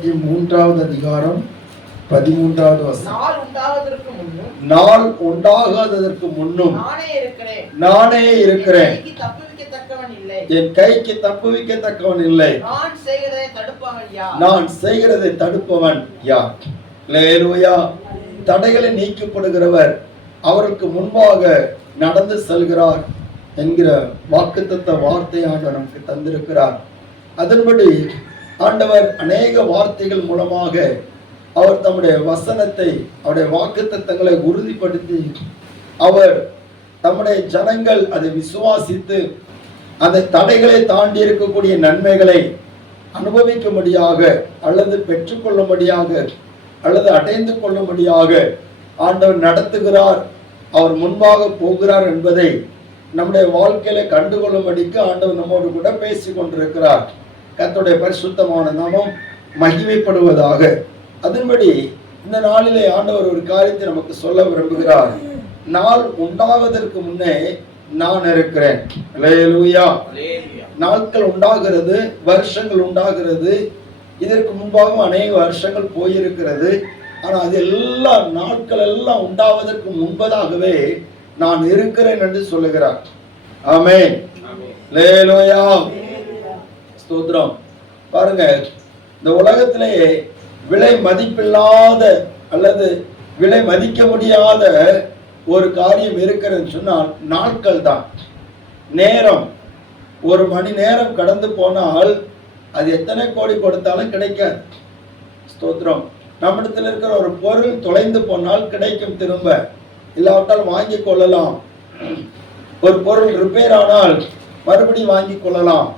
மூன்றாவது அதிகாரம் 13வது வசனம். நாள் உண்டாகாததற்கு முன்னும் நானே இருக்கிறேன், என் கைக்கு தப்புவிக்கத்தக்கவன் இல்லை, நான் செய்கிறதை தடுப்பவன் யார்? அல்லேலூயா. தடைகளை நீக்கப்படுகிறவர் அவருக்கு முன்பாக நடந்து செல்கிறார் என்கிற வாக்குத்தத்த வார்த்தையாக நமக்கு தந்திருக்கிறார். அதன்படி ஆண்டவர் அநேக வார்த்தைகள் மூலமாக அவர் தம்முடைய வசனத்தை, அவருடைய வாக்குத்தத்தங்களை உறுதிப்படுத்தி அவர் தம்முடைய ஜனங்கள் அதை விசுவாசித்து அந்த தடைகளை தாண்டி இருக்கக்கூடிய நன்மைகளை அனுபவிக்கும்படியாக அல்லது பெற்றுக்கொள்ளும்படியாக அல்லது அடைந்து கொள்ளும்படியாக ஆண்டவர் நடத்துகிறார், அவர் முன்பாக போகிறார் என்பதை நம்முடைய வாழ்க்கையில கண்டுகொள்ளும்படிக்கு ஆண்டவர் நம்மோடு கூட பேசி கொண்டிருக்கிறார். கர்த்தருடைய பரிசுத்தமான நாமம் மகிமைப்படுவதாக. அதன்படி இந்த நாளிலே ஆண்டவர் ஒரு காரியத்தை நமக்கு சொல்ல விரும்புகிறார். நாள் உண்டாவதற்கு முன்னே நான் இருக்கிறேன். அல்லேலூயா. நாட்கள் உண்டாகிறது, வருஷங்கள் உண்டாகிறது. இதற்கு முன்பாகவும் அநேக வருஷங்கள் போயிருக்கிறது. ஆனால் அது எல்லாம் நாட்கள் எல்லாம் உண்டாவதற்கு முன்பதாகவே நான் இருக்கிறேன் என்று சொல்லுகிறார். ஆமென். அல்லேலூயா. ஸ்தோத்திரம். பாருங்க, இந்த உலகத்திலேயே விலை மதிப்பில்லாத அல்லது விலை மதிக்க முடியாத ஒரு காரியம் இருக்கிறதுன்னு சொன்னால் நாட்கள் தான். நேரம், ஒரு மணி நேரம் கடந்து போனால் அது எத்தனை கோடி கொடுத்தாலும் கிடைக்காது. ஸ்தோத்திரம். நம்மிடத்தில் இருக்கிற ஒரு பொருள் தொலைந்து போனால் கிடைக்கும், திரும்ப இல்லாவிட்டால் வாங்கி கொள்ளலாம். ஒரு பொருள் ரிப்பேர் ஆனால் மறுபடியும் வாங்கி கொள்ளலாம்.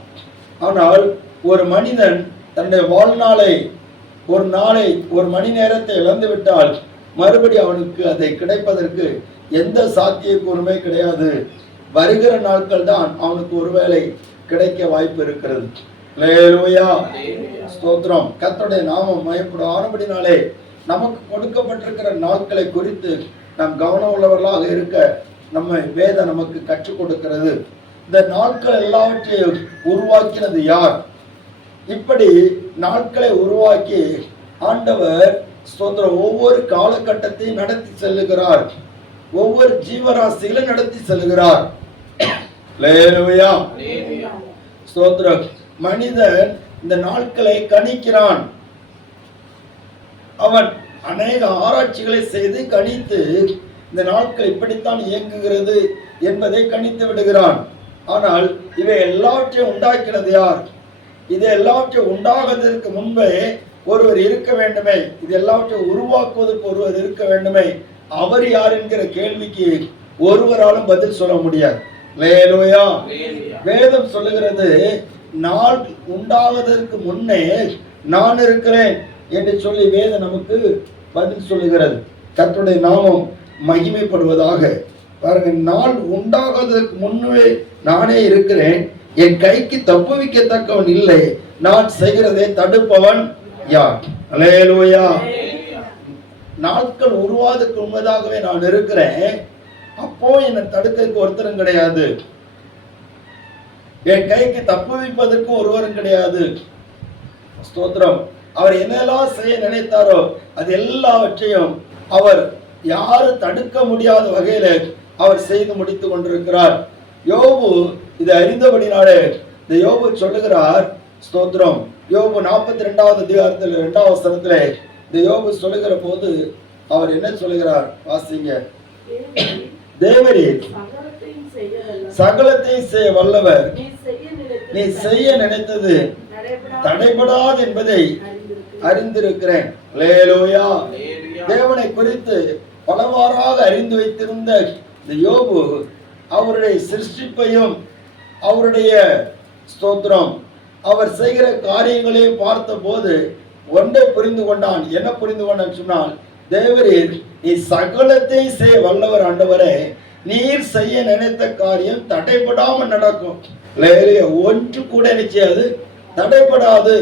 ஆனால் ஒரு மனிதன் தன்னுடைய வாழ்நாளை, ஒரு நாளை, ஒரு மணி நேரத்தை இழந்து விட்டால் மறுபடி அவனுக்கு அதை கிடைப்பதற்கு எந்த சாத்தியக்கூறுமே கிடையாது. வருகிற நாட்கள் தான் அவனுக்கு ஒருவேளை கிடைக்க வாய்ப்பு இருக்கிறது. அல்லேலூயா. ஸ்தோத்திரம். கர்த்தருடைய நாமம் மகிமைப்படும். ஆனபடினாலே நமக்கு கொடுக்கப்பட்டிருக்கிற நாட்களை குறித்து நாம் கவனம் உள்ளவர்களாக இருக்க நம்ம வேதம் நமக்கு கற்றுக் கொடுக்கிறது. இந்த நாட்கள் எல்லாவற்றையும் உருவாக்கினது யார்? இப்படி நாட்களை உருவாக்கி ஆண்டவர் ஸ்தோத்திரம் ஒவ்வொரு காலகட்டத்தையும் நடத்தி செல்லுகிறார், ஒவ்வொரு ஜீவராசிகளை நடத்தி செல்லுகிறார். அல்லேலூயா. ஸ்தோத்திரம். மனிதன் இந்த நாட்களை கணிக்கிறான். அவன் அநேக ஆராய்ச்சிகளை செய்து கணித்து இந்த நாட்கள் இப்படித்தான் இயங்குகிறது என்பதை கணித்து விடுகிறான். ஆனால் இவை எல்லாவற்றையும் உண்டாக்கினது யார்? இது எல்லாவற்றையும் உண்டாகுவதற்கு முன்பே ஒருவர் இருக்க வேண்டுமே, இது எல்லாவற்றையும் உருவாக்குவதற்கு ஒருவர் இருக்க வேண்டுமே. அவர் யார் என்கிற கேள்விக்கு ஒருவராலும் பதில் சொல்ல முடியாது. அல்லேலூயா. வேதம் சொல்லுகிறது, நாள் உண்டாவதற்கு முன்னே நான் இருக்கிறேன் என்று சொல்லி வேதம் நமக்கு பதில் சொல்லுகிறது. கர்த்தருடைய நாமம் மகிமைப்படுவதாக. பாருங்க, நாள் உண்டாகாததற்கு முன்னே நானே இருக்கிறேன், என் கைக்கு தப்புவிக்கத்தக்கவன் இல்லை, நான் செய்கிறதை தடுப்பவன் யார்? அல்லேலூயா. நாட்கள் உருவாவதற்கு முன்பதாகவே நான் இருக்கிறேன், அப்போ என்னை தடுக்கிறதுக்கு ஒருத்தரும் கிடையாது, என் கைக்கு தப்புவிப்பதற்கு ஒருவரும் கிடையாது. ஸ்தோத்திரம். அவர் என்னெல்லாம் செய்ய நினைத்தாரோ அது எல்லாவற்றையும் அவர் யாரும் தடுக்க முடியாத வகையில அவர் செய்து முடித்து கொண்டிருக்கிறார். யோபு இதை அறிந்தபடினாலே இந்த யோபு சொல்லுகிறார். ஸ்தோத்திரம். யோபு 42வது அதிகாரத்தில் 2வது வசனத்திலே இந்த யோபு சொல்லுகிற போது அவர் என்ன சொல்லுகிறார்? வாசிங்க. தேவரீர் சகலத்தையும் செய்ய வல்லவர், நீ செய்ய நினைத்தது தடைபடாது என்பதை அறிந்திருக்கிறேன். அல்லேலூயா. தேவனை குறித்து பலவாறாக அறிந்து வைத்திருந்த இந்த யோபு அவருடைய சிருஷ்டிப்பையும் அவருடைய ஸ்தோத்திரம் அவர் செய்கிற காரியங்களையும் பார்த்த போது ஒன்றை புரிந்து கொண்டான். என்ன புரிந்து கொண்டான் சொன்னால், தேவரீர் நீ சகலத்தை செய்ய வல்லவர் ஆண்டவரே, நீர் செய்ய நினைத்த காரியம் தடைபடாமல் நடக்கும். ஒன்று கூட நிச்சயாது தடைபடாது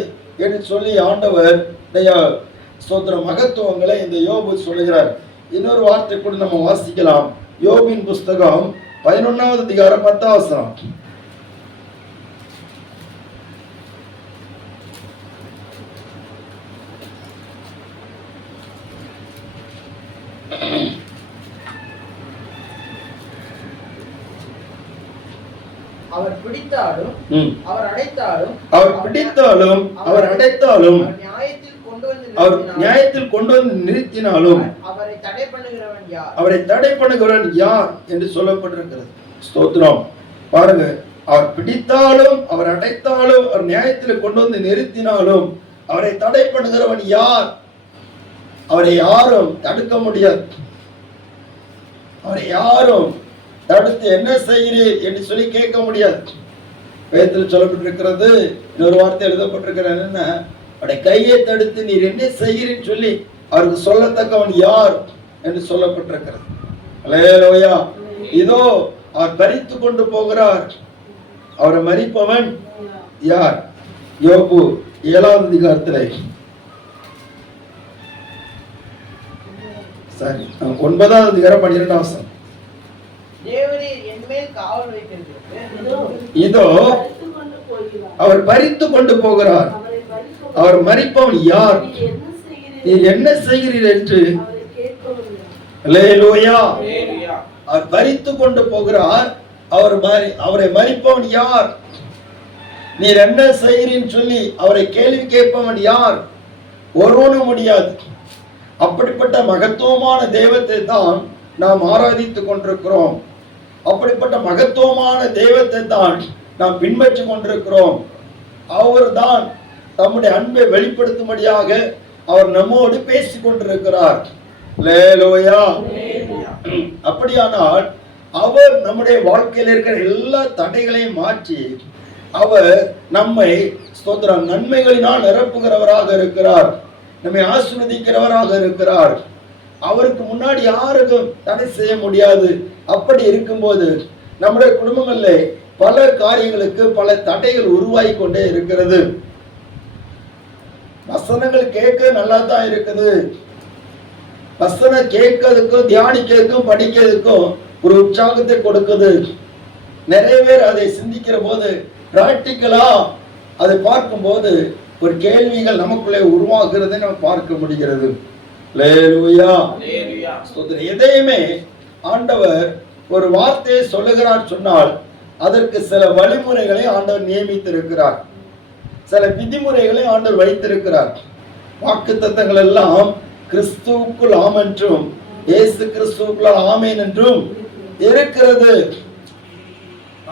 என்று சொல்லி ஆண்டவர் ஸ்தோத்திர மகத்துவங்களை இந்த யோபு சொல்லுகிறார். இன்னொரு வார்த்தை கூட நம்ம வாசிக்கலாம். யோபின் புஸ்தகம் 11வது அதிகாரம் 10வது வசனம். அவர் பிடித்தாலும் அவர் அடைத்தாலும் அவர் அடைத்தாலும் அவர் நியாயத்தில் கொண்டு வந்து நிறுத்தினாலும் அவரை தடை பண்ணுகிறவன் யார் என்று சொல்லப்பட்டிருக்கிறது. ஸ்தோத்திரம். பாருங்க, அவர் பிடித்தாலும் அவர் அடைத்தாலும் அவர் நியாயத்தில் கொண்டு வந்து நிறுத்தினாலும் அவரை தடை பண்ணுகிறவன் யார்? அவரை யாரும் தடுக்க முடியாது. அவரை யாரும் தடுத்து என்ன செய்கிறீர் என்று சொல்லி கேட்க முடியாது. வேதத்தில் சொல்லப்பட்டிருக்கிறது, இன்னொரு வார்த்தை எழுதப்பட்டிருக்கிறது, என்ன, அவருடைய கையை தடுத்து நீர் என்ன செய்கிறேன்னு சொல்லி அவருக்கு சொல்லத்தக்கவன் யார் என்று சொல்லப்பட்டிருக்கிறது. அல்லேலூயா. இதோ அவர் பறித்து கொண்டு போகிறார். அவரை மறிப்பவன் யார்? யோபு 7ஆம் அதிகாரத்தில் 9ஆம் அதிகாரம் 12ஆம் வசனம். இதோ அவர் பறித்து கொண்டு போகிறார். அவர் மறிப்பவன் யார்? நீர் என்ன செய்கிறீர் என்று. அல்லேலூயா. அவர் பறித்து கொண்டு போகிறார். அவரை மறிப்பவன் யார்? நீர் என்ன செய்கிறீன்னு சொல்லி அவரை கேள்வி கேட்பவன் யார்? ஒருவனும் முடியாது. அப்படிப்பட்ட மகத்துவமான தெய்வத்தை தான் நாம் ஆராதித்துக் கொண்டிருக்கிறோம். அப்படிப்பட்ட மகத்துவமான தெய்வத்தை தான் நாம் பின்பற்றி கொண்டிருக்கிறோம். அவர் தான் தம்முடைய அன்பை வெளிப்படுத்தும்படியாக அவர் நம்மோடு பேசிக் கொண்டிருக்கிறார். அல்லேலூயா. அப்படியானால் அவர் நம்முடைய வாழ்க்கையில் இருக்கிற எல்லா தடைகளையும் மாற்றி அவர் நம்மை ஸ்தோத்திரம் நன்மைகளினால் நிரப்புகிறவராக இருக்கிறார். நம்மை ஆசீர்வதிக்கிறவராக இருக்கிறார். அவருக்கு முன்னாடி யாருக்கும் தடை செய்ய முடியாது. அப்படி இருக்கும்போது நம்முடைய குடும்பங்களில் பல காரியங்களுக்கு பல தடைகள் உருவாகி கொண்டே இருக்கிறது. வசனங்கள் கேட்க நல்லா தான் இருக்குது. வசனம் கேட்கறதுக்கும் தியானிக்கிறதுக்கும் படிக்கிறதுக்கும் ஒரு உற்சாகத்தை கொடுக்குது. நிறைய பேர் அதை சிந்திக்கிற போது பிராக்டிக்கலா அதை பார்க்கும்போது ஒரு கேள்விகள் நமக்குள்ளே உருவாக்குறதை நம்ம பார்க்க முடிகிறது. அல்லேலூயா. எதையுமே ஆண்டவர் ஒரு வார்த்தையை சொல்லுகிறார் சொன்னால் அதற்கு சில வழிமுறைகளை ஆண்டவர் நியமித்திருக்கிறார். சில விதிமுறைகளை ஆண்டவர் வைத்திருக்கிறார். வாக்குத்தத்தங்கள் எல்லாம் கிறிஸ்துவுக்குள் ஆம் என்றும் இயேசு கிறிஸ்துவுக்குள் ஆமேன் என்றும் இருக்கிறது.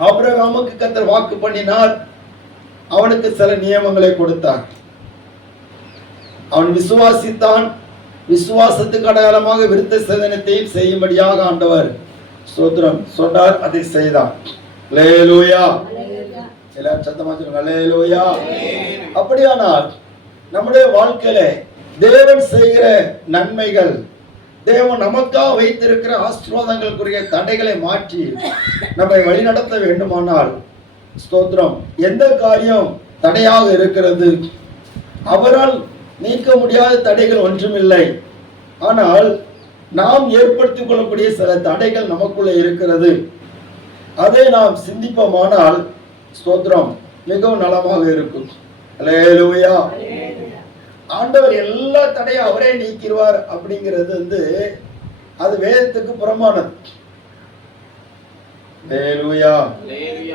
ஆபிரகாமுக்கு கர்த்தர் வாக்கு பண்ணினார். அவனுக்கு சில நியமங்களை கொடுத்தார். அவன் விசுவாசித்தான். விசுவாசத்துக்கு அடையாளமாக விருத்த சேதனத்தையும் செய்யும்படியாக ஆண்டவர் ஸ்தோத்திரம் சொன்னார். அதை செய்தான். அல்லேலூயா. எல்லாரும் சத்தமா சொல்லுங்க அல்லேலூயா. அப்படியானால் நம்முடைய வாழ்க்கையில தேவன் செய்கிற நன்மைகள், தேவன் நமக்காக வைத்திருக்கிற ஆசீர்வாதங்களுக்குரிய தடைகளை மாற்றி நம்மை வழிநடத்த வேண்டுமானால் ஸ்தோத்திரம் எந்த காரியம் தடையாக இருக்கிறது? அவரால் நீக்க முடியாத தடைகள் ஒன்றுமில்லை. ஆனால் நாம் ஏற்படுத்திக் கொள்ளக்கூடிய சில தடைகள் நமக்குள்ள இருக்கிறது. அதை நாம் சிந்திப்போமானால் ஸ்தோத்திரம் மிகவும் நலமாக இருக்கும். அல்லேலூயா. ஆண்டவர் எல்லா தடையும் அவரே நீக்கிடுவார் அப்படிங்கிறது அது வேதத்துக்கு புறமானது. அல்லேலூயா.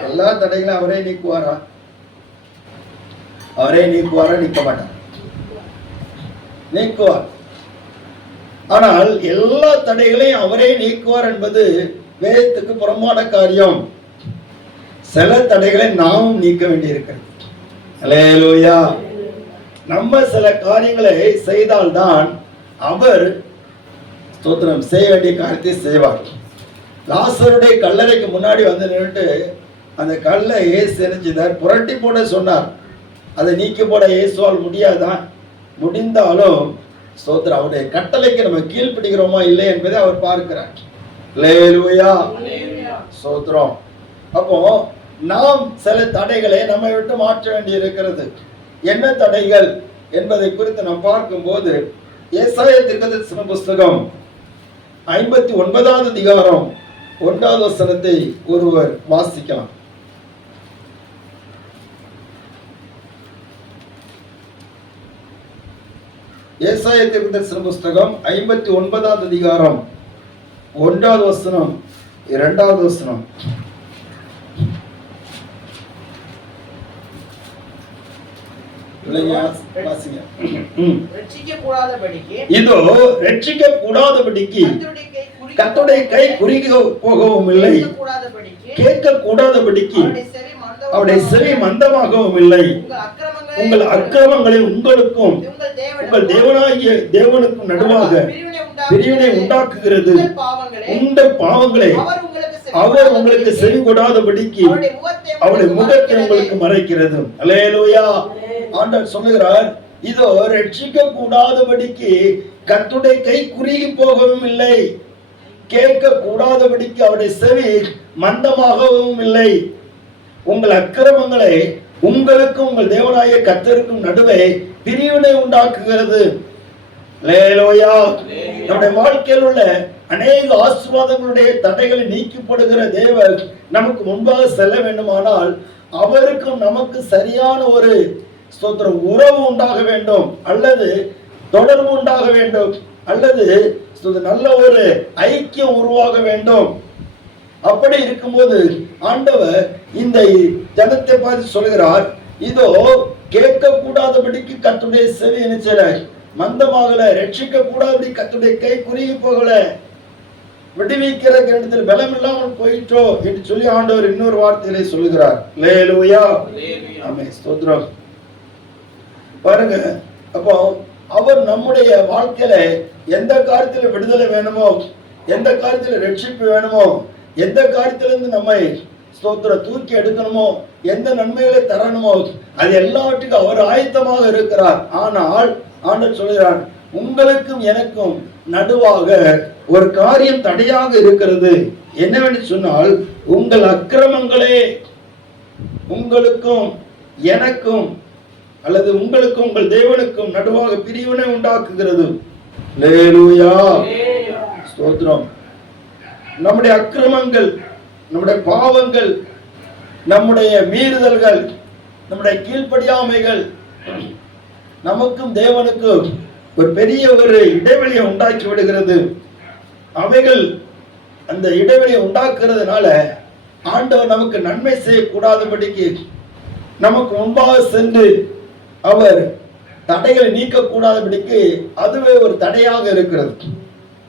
எல்லா தடைகளும் அவரே நீக்குவாரா? அவரே நீக்குவாரா? நீக்க மாட்டார். நீக்குவார். ஆனால் எல்லா தடைகளையும் அவரே நீக்குவார் என்பது வேதத்துக்கு புறமான காரியம். சில தடைகளை நாமும் நீக்க வேண்டியிருக்கிறது. அல்லேலூயா. நம்ம சில காரியங்களை செய்தால்தான் அவர் ஸ்தோத்திரம் செய்ய வேண்டிய காரியத்தை செய்வார். லாசருடைய கல்லறைக்கு முன்னாடி வந்து நின்றுட்டு அந்த கல்லை இயேசு செஞ்சார், புரட்டி போட சொன்னார். அதை நீக்கி போட இயேசுவால் முடியாதான்? முடிந்தாலும் ஸ்தோத்திரம் அவருடைய கட்டளைக்கு நம்ம கீழ்ப்படுகிறோமா இல்லை என்பதை அவர் பார்க்கிறார். அல்லேலூயா. ஸ்தோத்திரம். அப்போ நாம் சில தடைகளை நம்மை விட்டு மாற்ற வேண்டி இருக்கிறது. என்ன தடைகள் என்பதை குறித்து நாம் பார்க்கும்போது ஏசாயா தீர்க்கதரிசன புஸ்தகம் 59ஆம் அதிகாரம் 1வது வசனத்தை ஒருவர் வாசிக்கலாம். ஏசாயா தீர்க்கதரிசன புஸ்தகம் 59ஆம் அதிகாரம் 1வது வசனம் 2வது வசனம். ரட்சிக்க கூடாதபடிக்கு இதோ ரட்சிக்க கூடாதபடிக்கு கர்த்தருடைய கை குறுகி போகவும் இல்லை, கேட்க கூடாதபடிக்கு அவருடைய செவி மந்தமாகவும் இல்லை. உங்கள் அக்கிரமங்களை உங்களுக்கும் உங்கள் தேவனாகிய தேவனுக்கும் நடுவாக பிரிவினை உண்டாக்குகிறது. உங்கள் பாவங்களை அவர் உங்களுக்கு செவி கொடாதபடிக்கு அவருடைய முகத்தை உங்களுக்கு மறைக்கிறது. அல்லேலூயா. ஆண்டவர் சொல்லுகிறார், இதோ ரட்சிக்க கூடாதபடிக்கு கர்த்தருடைய கை குறுகி போகவும் இல்லை, கேட்க கூடாதபடிக்கு அவருடைய செவி மந்தமாகவும் இல்லை. உங்கள் அக்கிரமங்களை உங்களுக்கும் உங்கள் தேவனாகிய கர்த்தருக்கும் நடுவே பிரிவினை உண்டாக்குகிறது. அல்லேலூயா. நம்முடைய வாழ்க்கையில் உள்ள அநேக ஆசீர்வாதங்களுடைய தடைகளை நீக்கப்படுகிற தேவன் நமக்கு முன்பாக செல்ல வேண்டுமானால் அவருக்கும் நமக்கு சரியான ஒரு ஸ்தோத்திரம் உறவு உண்டாக வேண்டும், அல்லது தொடர்பு உண்டாக வேண்டும், அல்லது நல்ல ஒரு ஐக்கியம் உருவாக வேண்டும். அப்படி இருக்கும்போது ஆண்டவர் இந்த ஜனத்தை பார்த்து சொல்கிறார், இதோ கேட்க கூடாதபடிக்கு கர்த்தருடைய செவி என்ன செய்யல, மந்தமாகல, ரட்சிக்க கூடாதபடி கர்த்தருடைய கை குறுகி போகல, விடுவிக்கிற இடத்தில் பலம் இல்லாமல் போயிட்டோ என்று சொல்லி ஆண்டவர் இன்னொரு வார்த்தையிலே சொல்லுகிறார். அல்லேலூயா. ஆமென். ஸ்தோத்திரம். பாருங்க, அப்போ அவர் நம்முடைய வாழ்க்கையில எந்த காரியத்துல விடுதலை வேணுமோ, எந்த காரியத்துல ரட்சிப்பு வேணுமோ, எந்த காரியத்திலிருந்து நம்மை ஸ்தோத்திரம் தூக்கி எடுக்கணுமோ, எந்த நன்மைகளை தரணுமோ, அது எல்லாவற்றுக்கும் அவர் ஆயத்தமாக இருக்கிறார். ஆனால் ஆண்டவர் சொல்கிறார், உங்களுக்கும் எனக்கும் நடுவாக ஒரு காரியம் தடையாக இருக்கிறது. என்னவென்று சொன்னால், உங்கள் அக்கிரமங்களே உங்களுக்கும் எனக்கும் அல்லது உங்களுக்கும் உங்கள் தேவனுக்கும் நடுவாக பிரிவினை உண்டாக்குகிறது. அல்லேலூயா. ஸ்தோத்திரம். நம்முடைய அக்கிரமங்கள், நம்முடைய பாவங்கள், நம்முடைய மீறுதல்கள், நம்முடைய கீழ்ப்படியாமைகள் நமக்கும் தேவனுக்கும் ஒரு பெரிய ஒரு இடைவெளியை உண்டாக்கி விடுகிறது. அவைகள் அந்த இடைவெளியை உண்டாக்குறதுனால ஆண்டவர் நமக்கு நன்மை செய்யக்கூடாதபடிக்கு நமக்கு முன்பாக சென்று அவர் தடைகளை நீக்க கூடாதபடிக்கு அதுவே ஒரு தடையாக இருக்கிறது.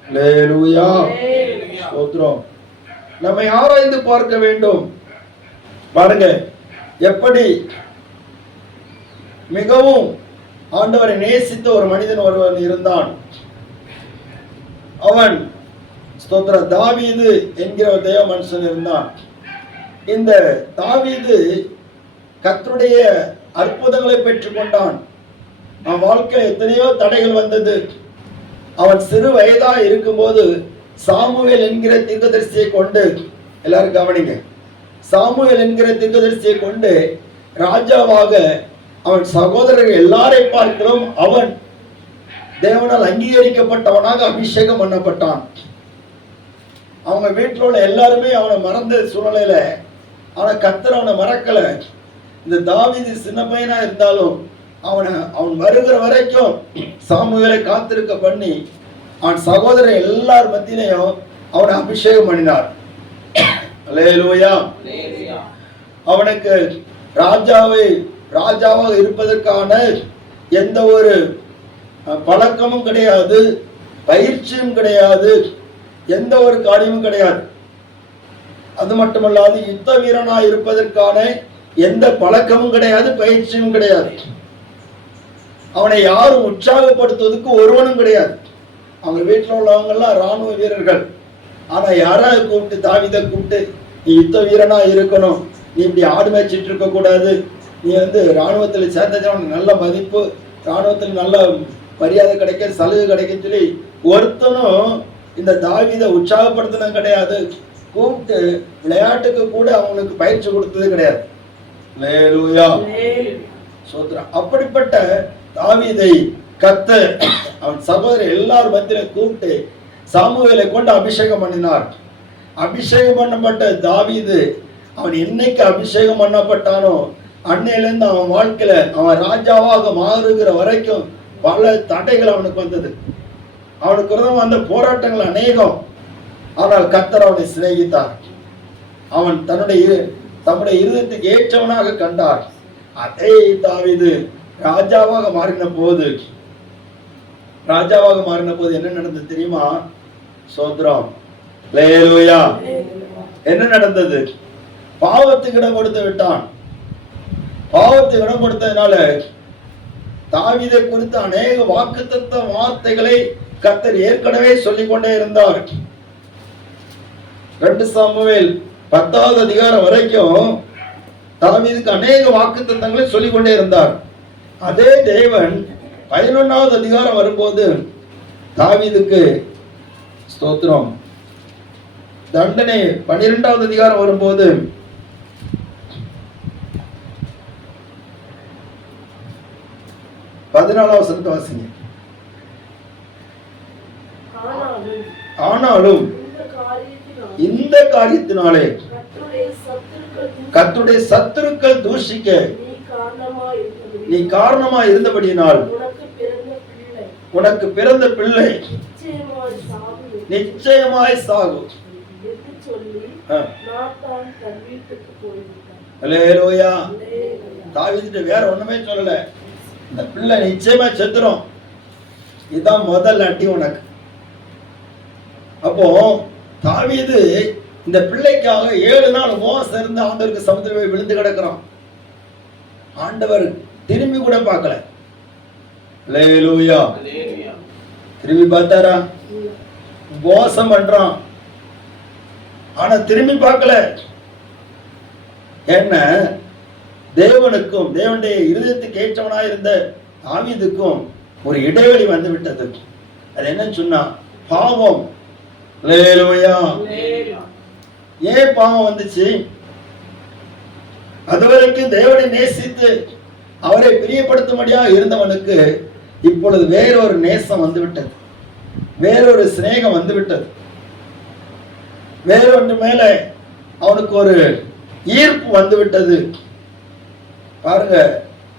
அல்லேலூயா. ஸ்தோத்திரம். நம்மை ஆராய்ந்து பார்க்க வேண்டும். பாருங்க, எப்படி மிகவும் ஆண்டவரை நேசித்த ஒரு மனிதன் ஒருவன் இருந்தான். அவன் ஸ்தோத்திர தாவீது என்கிற ஒரு தேவ மனுஷன் இருந்தான். இந்த தாவீது கர்த்தருடைய அற்புதங்களை பெற்றுக் கொண்டான். அவன் வாழ்க்கையில் எத்தனையோ தடைகள் வந்தது. அவன் சிறு வயதா இருக்கும்போது சாமுவேல் என்கிற தீர்க்கதரிசியை கொண்டு, எல்லாரும் கவனிங்க, சாமுவேல் என்கிற தீர்க்கதரிசியை கொண்டு ராஜாவாக அவன் சகோதரர்கள் எல்லாரை பார்க்கிறோம் அவன் தேவனால் அங்கீகரிக்கப்பட்டவனாக அபிஷேகம் பண்ணப்பட்டான். அவங்க வீட்டில் உள்ள எல்லாருமே அவனை மறந்த சூழ்நிலையில, ஆனா கர்த்தர் அவனை மறக்கல. இந்த தாவீது சின்ன பையனா இருந்தாலும் அவன் வருகிற வரைக்கும் சாமுவேலை காத்திருக்க பண்ணி அவன் சகோதரர் எல்லார் மத்தியிலையும் அவனை அபிஷேகம் பண்ணினார். அல்லேலூயா. அவனுக்கு ராஜாவாக இருப்பதற்கான எந்த ஒரு பழக்கமும் கிடையாது, பயிற்சியும் கிடையாது, எந்த ஒரு காரியமும் கிடையாது. அது மட்டுமல்லாது யுத்த வீரனாக இருப்பதற்கான எந்த பழக்கமும் கிடையாது, பயிற்சியும் கிடையாது. அவனை யாரும் உற்சாகப்படுத்துவதற்கு ஒருவனும் கிடையாது. அவங்க வீட்டில் உள்ளவங்க எல்லாம் ராணுவ வீரர்கள். ஆனா யாராவது கூப்பிட்டு, தாவீதை கூப்பிட்டு, நீ யுத்த வீரனா இருக்கணும், நீ இப்படி ஆடு மேய்ச்சிட்டு இருக்க கூடாது, நீ ராணுவத்தில் சேர்ந்தா நல்ல மதிப்பு, ராணுவத்தில் நல்ல மரியாதை கிடைக்க, சலுகை கிடைக்கும் சொல்லி ஒருத்தனும் இந்த தாவீதை உற்சாகப்படுத்தின கிடையாது. கூப்பிட்டு விளையாட்டுக்கு கூட அவனுக்கு பயிற்சி கொடுத்தது கிடையாது. அல்லேலூயா. சோத்ரா. அப்படிப்பட்ட தாவீதை கர்த்தர் அவன் சகோதரர் எல்லார் மத்தியில கூப்பிட்டு சாமுவேலை கொண்டு அபிஷேகம் பண்ணினார். அபிஷேகம் பண்ணப்பட்ட தாவீது அவன் என்னைக்கு அபிஷேகம் பண்ணப்பட்டானோ அன்னையிலிருந்து அவன் வாழ்க்கையில அவன் ராஜாவாக மாறுகிற வரைக்கும் பல தடைகள் அவனுக்கு வந்தது. அவனுக்கு வந்த போராட்டங்கள் அநேகம். ஆனால் கர்த்தர் அவனை சிநேகித்தார். அவன் தம்முடைய இருதயத்துக்கு ஏற்றவனாக கண்டார். அதே தாவீது ராஜாவாக மாறின போது என்ன நடந்தது தெரியுமா? சோத்ரம். அல்லேலூயா. என்ன நடந்தது? பாவத்துக்கு இடம் கொடுத்து விட்டான். பாவத்துக்கு இடம் கொடுத்ததுனால தாவீதை குறித்து அநேக வாக்குத்தத்த வார்த்தைகளை கர்த்தர் ஏற்கனவே சொல்லிக் கொண்டே இருந்தார். 2 சாமுவேல் 10வது அதிகாரம் வரைக்கும் தாவீதுக்கு அநேக வாக்குத்தத்தங்களை சொல்லிக் கொண்டே இருந்தார். அதே தேவன் 11வது அதிகாரம் வரும்போது தாவீதுக்கு ஸ்தோத்திரம் தண்டனை 12வது அதிகாரம் வரும்போது 14வது வசனத்தை வாசிங்க. ஆனாலும் இந்த காரியத்தினாலே கர்த்தருடைய சத்துருக்கள் தூஷிக்க நீ காரணமா இருந்தபடியினால் உனக்கு பிறந்த பிள்ளை நிச்சயமாய் சாகும். அல்லேலூயா. தாவீது வேற ஒண்ணுமே சொல்லல, இந்த பிள்ளை நிச்சயமா செத்துரும், இதுதான் முதல் அடி உனக்கு. அப்போ தாவீது இந்த பிள்ளைக்காக 7 நாள் உபவாசம் இருந்து ஆண்டவருக்கு சமுத்திரமே விழுந்து கிடக்கிறான். ஆண்டவர் திரும்பி கூட பார்க்கல. அல்லேலூயா. திரும்பி பார்த்தாரா? உபவாசம் பண்றான், ஆனா திரும்பி பார்க்கல. என்ன? தேவனுக்கும் தேவனுடைய இருதயத்துக்கு ஏற்றவனாய் இருந்த தாவீதுக்கும் ஒரு இடைவெளி வந்து விட்டது. அது என்னன்னு சொன்னா பாவம். அல்லேலூயா. ஏன் பாவம் வந்துச்சு? அதுவரைக்கும் தேவனை நேசித்து அவரை பிரியப்படுத்தும்படியா இருந்தவனுக்கு இப்பொழுது வேறொரு நேசம் வந்து விட்டது, வேறொரு சிநேகம் வந்து விட்டது, வேறொன்று மேல அவனுக்கு ஒரு ஈர்ப்பு வந்து விட்டது. பாருங்க,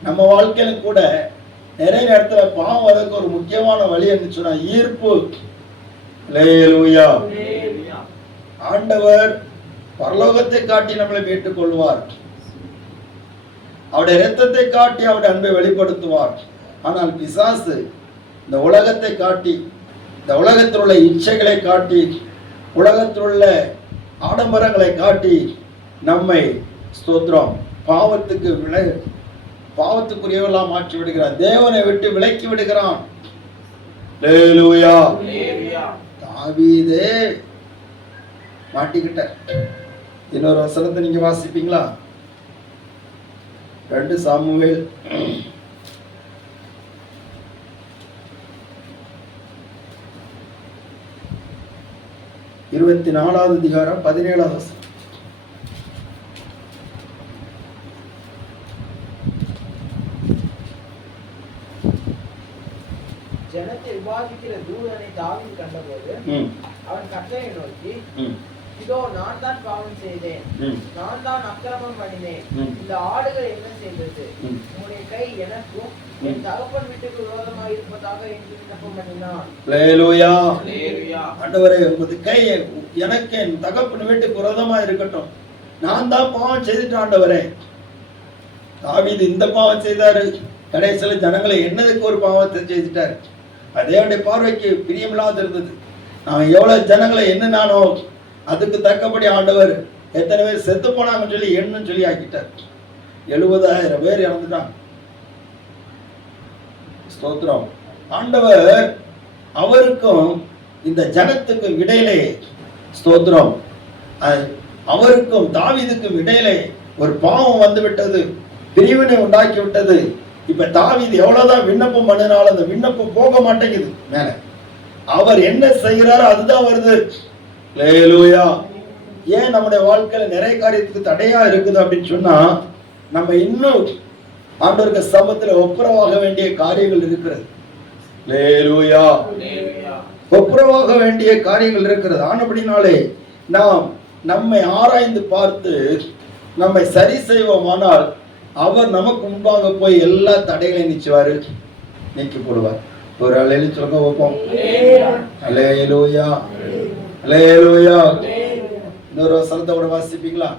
நம்ம வாழ்க்கையில கூட நிறைய நேரத்துல பாவம் வரதுக்கு ஒரு முக்கியமான வழி என்ன சொன்னா ஈர்ப்பு. அல்லேலூயா. ஆண்டவர் பரலோகத்தை காட்டி நம்மளை மீட்டுக் கொள்வார், அவருடைய இரத்தத்தை காட்டி அவருடைய அன்பை வெளிப்படுத்துவார். ஆனால் பிசாசு இந்த உலகத்தை காட்டி, இந்த உலகத்தில் உள்ள இச்சைகளை காட்டி, உலகத்தில் உள்ள ஆடம்பரங்களை காட்டி நம்மை ஸ்தோத்திரம் பாவத்துக்குரியவர்களாக மாற்றி விடுகிறான், தேவனை விட்டு விலக்கி விடுகிறான். அல்லேலூயா. தாவீதே மாட்டிக்கிட்ட. இன்னொரு வசனத்தை நீங்க வாசிப்பீங்களா? 2 சாமுவேல் 24வது அதிகாரம் 17வது வசனம். ஜனத்தை விவாதிக்கிற தூதனை தாவீது கண்டபோது அவன் கர்த்தரை நோக்கி, இதோ நான் தான் பாவம் செய்தேன், நான் தான் அக்கிரமம் பண்ணினேன், இந்த ஆடுகள் என்ன செய்தது? உன்னுடைய கை எனக்கும் என் தகப்பன் வீட்டுக்கு விரோதமாக இருப்பதாக என்று விண்ணப்பம் பண்ணினான். அல்லேலூயா. ஆண்டவரே, உமது கை எனக்கு என் தகப்பன் வீட்டுக்கு விரோதமா இருக்கட்டும், நான் தான் பாவம் செய்துட்டேன் ஆண்டவரே. தாவீது இந்த பாவம் செய்தாரு, கடைசியில் ஜனங்களை என்னதுக்கு ஒரு பாவத்தை செய்துட்டார். அதே அவருடைய பார்வைக்கு பிரியமில்லாத இருந்தது. நான் எவ்வளவு ஜனங்களை எண்ணினானோ அதுக்கு தக்கபடி ஆண்டவர் எத்தனை பேர் செத்து போனாங்கன்னு சொல்லி எண்ணுன்னு சொல்லி ஆக்கிட்டார். 70,000 பேர் இறந்துட்டாங்க. ஸ்தோத்திரம். ஆண்டவர் அவருக்கும் இந்த ஜனத்துக்கும் இடையிலே ஸ்தோத்திரம், அவருக்கும் தாவீதுக்கும் இடையிலே ஒரு பாவம் வந்து விட்டது, பிரிவினை உண்டாக்கி விட்டது. இப்ப தாவீது எவ்வளவுதான் விண்ணப்பம் பண்ணினாலும் அந்த விண்ணப்பம் போக மாட்டேங்குது மேல. அவர் என்ன செய்கிறாரோ அதுதான் வருது. அல்லேலூயா. ஏன் நம்முடைய வாழ்க்கையில நிறைய காரியத்துக்கு தடையா இருக்குது அப்படின்னு சொன்னா, நம்ம இன்னும் ஆண்டவருக்கு சமத்துல ஒப்புரவாக வேண்டிய காரியங்கள் இருக்கிறது. அல்லேலூயா. ஒப்புரவாக வேண்டிய காரியங்கள் இருக்கிறது. ஆனபடினாலே நாம் நம்மை ஆராய்ந்து பார்த்து நம்மை சரி செய்வோமானால் அவர் நமக்கு முன்பாக போய் எல்லா தடைகளையும் நிச்சயவாரு நீக்கி போடுவார். ஒரு அல்லேலூயா சொல்லுங்க வைப்போம். அல்லேலூயா. அல்லேலூயா. இன்னொரு வசனத்தோட வாசிப்பீங்களா?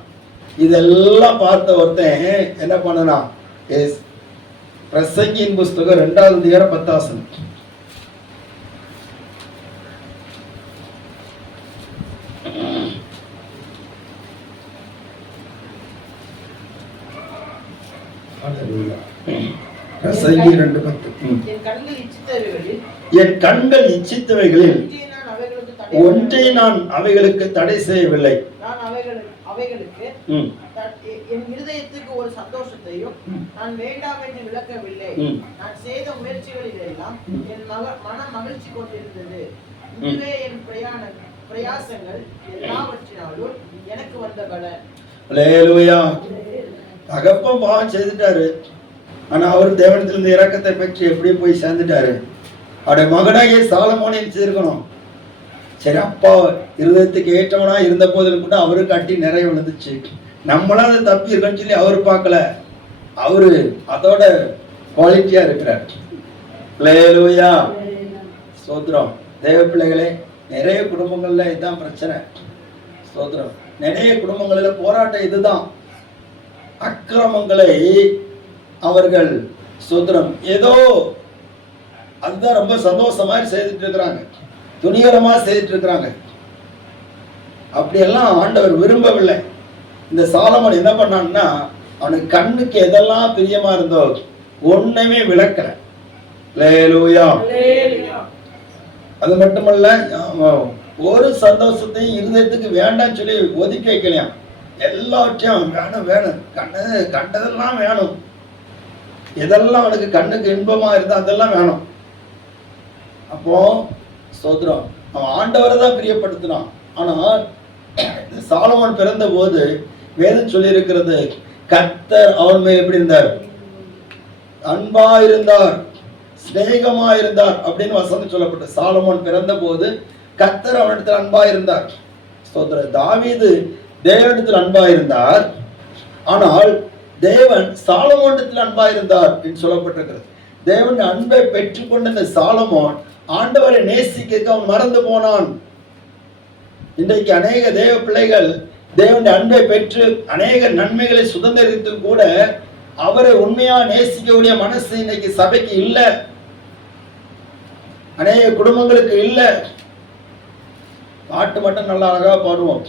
இதெல்லாம் பார்த்த ஒருத்தன் என்ன பண்ணனா, பிரசங்கியின் புஸ்தகம் 2வது அதிகாரம் 10 வசனம். பிரசங்கி 2:10. என் கண்கள் இச்சித்தவைகளில் ஒன்றை நான் அவைகளுக்கு தடை செய்யவில்லை. என் இருதயத்துக்கு ஒரு சந்தோஷத்தையும் நான் வேண்டாம் என்று விளக்கவில்லை. நான் செய்த முயற்சிகளில் எல்லாம் என் மன மகிழ்ச்சி கொண்டிருந்தது. இதுவே என் பிரயாசங்கள் எல்லாவற்றினாலும் எனக்கு வந்த பலன். அல்லேலூயா. தகப்பன் பாவம் செய்துட்டாரு, ஆனா அவர் தேவனிடத்திலிருந்து இரக்கத்தை பெற்று எப்படி போய் சேர்ந்துட்டாரு. அவருடைய மகனாகிய சாலமோனை செய்திருக்கணும். சரி, அப்பா இருதயத்துக்கு ஏற்றவனா இருந்த போதிலும் கூட அவருக்கு அட்டி நிறைய விழுந்துச்சு. நம்மளாம் அதை தப்பி இருக்கன்னு சொல்லி அவர் பார்க்கல. அவரு அதோட குவாலிட்டியா இருக்கிறார். அல்லேலூயா. ஸ்தோத்திரம். தேவ பிள்ளைகளே, நிறைய குடும்பங்கள்ல இதுதான் பிரச்சனை. ஸ்தோத்திரம். நிறைய குடும்பங்கள்ல போராட்டம் இதுதான். அக்கிரமங்களை அவர்கள் ஸ்தோத்திரம் ஏதோ அதுதான் ரொம்ப சந்தோஷமா செய்துட்டு இருக்கிறாங்க, துணிகரமா செய்துட்டு இருக்கிறாங்க. அப்படியெல்லாம் ஆண்டவர் விரும்பவில்லை. இந்த சாலமோன் என்ன பண்ணான்னா, அவனுக்கு கண்ணுக்கு எதெல்லாம் பிரியமா இருந்தோ ஒண்ணுமே விளக்கல. அல்லேலூயா. அது மட்டுமல்ல, ஒரு சந்தோஷத்தையும் இருதயத்துக்கு வேண்டாம்னு சொல்லி ஒதுக்கி வைக்கலையாம். எல்லாவற்றையும் வேணும் வேணும், கண்டதெல்லாம் வேணும். எதெல்லாம் அவனுக்கு கண்ணுக்கு இன்பமா இருந்தா அதெல்லாம் வேணும். அப்போ ஸ்தோத்திரம், அவன் ஆண்டவரை தான் பிரியப்படுத்தினான். ஆனால் சாலமோன் பிறந்த போது வேதம் சொல்லி இருக்கிறது, கர்த்தர் அவன் மேல் எப்படி இருந்தார்? அன்பா இருந்தார், சிநேகமா இருந்தார் அப்படின்னு வசனம் சொல்லப்பட்டு. சாலமோன் பிறந்த போது கர்த்தர் அவனிடத்தில் அன்பா இருந்தார். ஸ்தோத்திரம். தாவீது தேவனிடத்தில் அன்பா இருந்தார், ஆனால் தேவன் சாலமோனிடத்தில் அன்பா இருந்தார் என்று சொல்லப்பட்டிருக்கிறது. தேவன் அன்பை பெற்றுக்கொண்ட இந்த சாலமோன் ஆண்டவரை நேசிக்க அவன் மறந்து போனான். இன்றைக்கு அநேக தேவ பிள்ளைகள் தேவனுடைய அன்பை பெற்று அநேக நன்மைகளை சுதந்திரித்து கூட அவரை உண்மையா நேசிக்கக்கூடிய மனசு இன்னைக்கு சபைக்கு இல்லை, அநேக குடும்பங்களுக்கு இல்லை. பாட்டு மட்டும் நல்லா அழகா பாடுவோம்,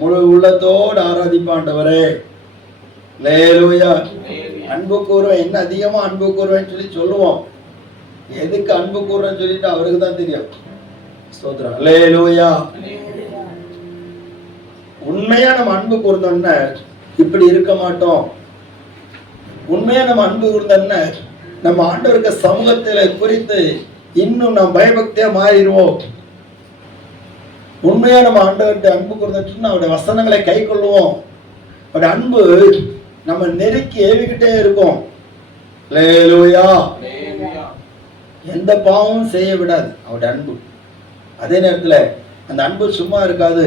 முழு உள்ளத்தோடு ஆராதிப்பாண்டவரே. அல்லேலூயா. அன்பு கூறுவேன், என்ன அதிகமா அன்பு கூறுவேன்னு சொல்லி சொல்லுவோம். எதுக்கு அன்பு கூறுவேன்னு சொல்லிட்டு அவருக்கு தான் தெரியும். ஸ்தோத்திரம். அல்லேலூயா. உண்மையா நம்ம அன்பு கூர்ந்தோம்னா இப்படி இருக்க மாட்டோம். உண்மையா நம்ம அன்பு கூர்ந்தோம்னா நம்ம ஆண்டவருக்கு சமூகத்தில குறித்து இன்னும் நாம் பயபக்தியா மாறிடுவோம். உண்மையா நம்ம ஆண்டவர்கிட்ட அன்பு கூர்ந்தோம்னா அவருடைய வசனங்களை கை கொள்ளுவோம். அவருடைய அன்பு நம்ம நெருக்கி ஏவிக்கிட்டே இருக்கும். அல்லேலூயா. எந்த பாவமும் செய்ய விடாது அவருடைய அன்பு. அதே நேரத்தில் அந்த அன்பு சும்மா இருக்காது,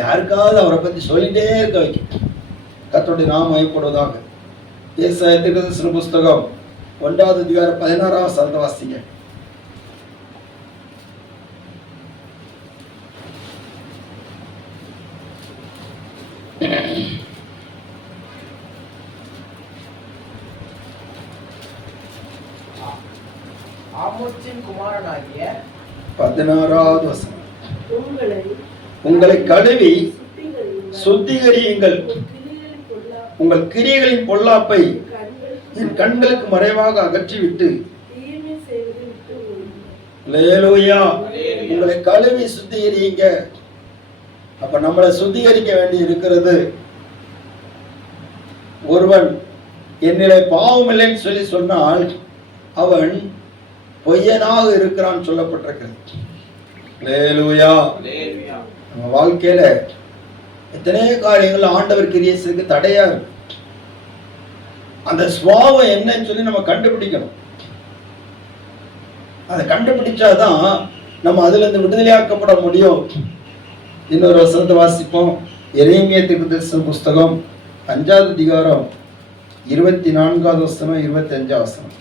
யாருக்காவது அவரை பற்றி சொல்லிட்டே இருக்க வைக்கும். கர்த்தருடைய நாமம் மகிமைப்படுவதாக. ஏசாயா தீர்க்கதரிசன புஸ்தகம் 1வது அதிகாரம் 16வது வசனத்தை வாசிங்க. ஆமோத்சின் குமாரனாகிய 16வது வசனம். உங்களை கழுவி சுத்திகரியுங்கள், உங்கள் கிரியைகளின் பொல்லாப்பை என் கண்களுக்கு மறைவாக அகற்றிவிட்டு. அல்லேலூயா. உங்களை கழுவி சுத்திகரியுங்க. அப்ப நம்மளை சுத்திகரிக்க வேண்டி இருக்கிறது. ஒருவன் என்னிலே பாவம் இல்லைன்னு சொல்லி சொன்னால் அவன் பொய்யனாக இருக்கிறான் சொல்லப்பட்டிருக்கிறது. அல்லேலூயா. நம்ம வாழ்க்கையில எத்தனையோ காரியங்கள் ஆண்டவர் கிரியேசனுக்கு தடையா இருக்கு. அந்த சுவாவம் என்னன்னு சொல்லி நம்ம கண்டுபிடிக்கணும். அதை கண்டுபிடிச்சாதான் நம்ம அதுல இருந்து விடுதலையாக்கப்பட முடியும். இன்னொரு வசனத்தை வாசிப்போம். எரேமியா தீர்க்கதரிசன புஸ்தகம் 5வது அதிகாரம் 24வது வசனம் 25வது வசனம்.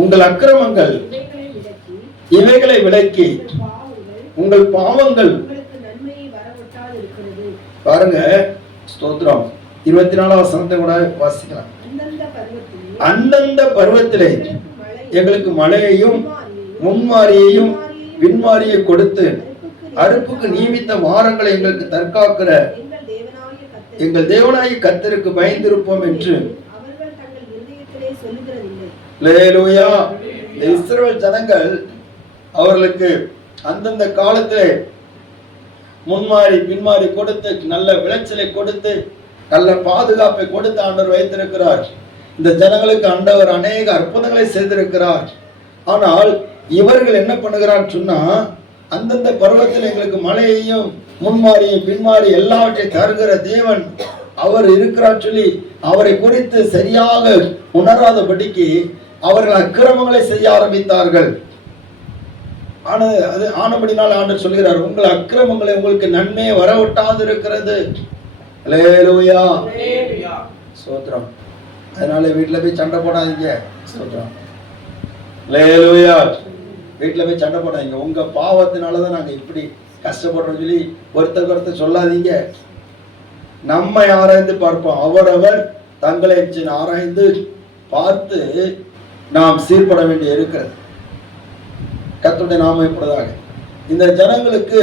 உங்கள் அக்கிரமங்கள் இவைகளை விலக்கி உங்கள் பாவங்கள் பாருங்க. ஸ்தோத்திரம். 24 வசனத்தை கூட வாசிக்கலாம். அந்தந்த பருவத்திலே எங்களுக்கு மழையையும் முன்மாரியையும் பின்மாரியை கொடுத்து அறுப்புக்கு நியமித்த வாரங்களை எங்களுக்கு தற்காக்கிற எங்கள் தேவனாகிய கர்த்தருக்கு பயந்திருப்போம் என்று அல்லேலூயா. இஸ்ரவேல் ஜனங்கள் அவர்களுக்கு அந்தந்த காலத்திலே முன்மாறி பின்மாறி கொடுத்து நல்ல விளைச்சலை கொடுத்து நல்ல பாதுகாப்பை கொடுத்து ஆண்டவர் வைத்திருக்கிறார். இந்த ஜனங்களுக்கு ஆண்டவர் அநேக அற்புதங்களை செய்திருக்கிறார். ஆனால் இவர்கள் என்ன பண்ணுகிறார் சொன்னா, அந்தந்த பருவத்தில் எங்களுக்கு மழையையும் முன்மாறியும் பின்மாறி எல்லாவற்றையும் தருகிற தேவன் அவர் இருக்கிறார் சொல்லி அவரை குறித்து சரியாக உணராதபடிக்கு அவர்கள் அக்கிரமங்களை செய்ய ஆரம்பித்தார்கள். ஆனபடினால் ஆண்டவர் சொல்கிறார், உங்கள் அக்கிரமங்களை உங்களுக்கு நன்மையை வரவிட்டாது இருக்கிறது. அல்லேலூயா. ஸ்தோத்திரம். அதனால வீட்டுல போய் சண்டை போடாதீங்க. ஸ்தோத்திரம். அல்லேலூயா. வீட்டுல போய் சண்டை போடாதீங்க. உங்க பாவத்தினாலதான் நாங்க இப்படி கஷ்டப்படுறோம் சொல்லி ஒருத்தர் சொல்லாதீங்க. நம்மை ஆராய்ந்து பார்ப்போம். அவரவர் தங்களை ஆராய்ந்து பார்த்து நாம் சீர்பட வேண்டி இருக்கிறது. கர்த்தருடைய நாமம் இப்படிதாக. இந்த ஜனங்களுக்கு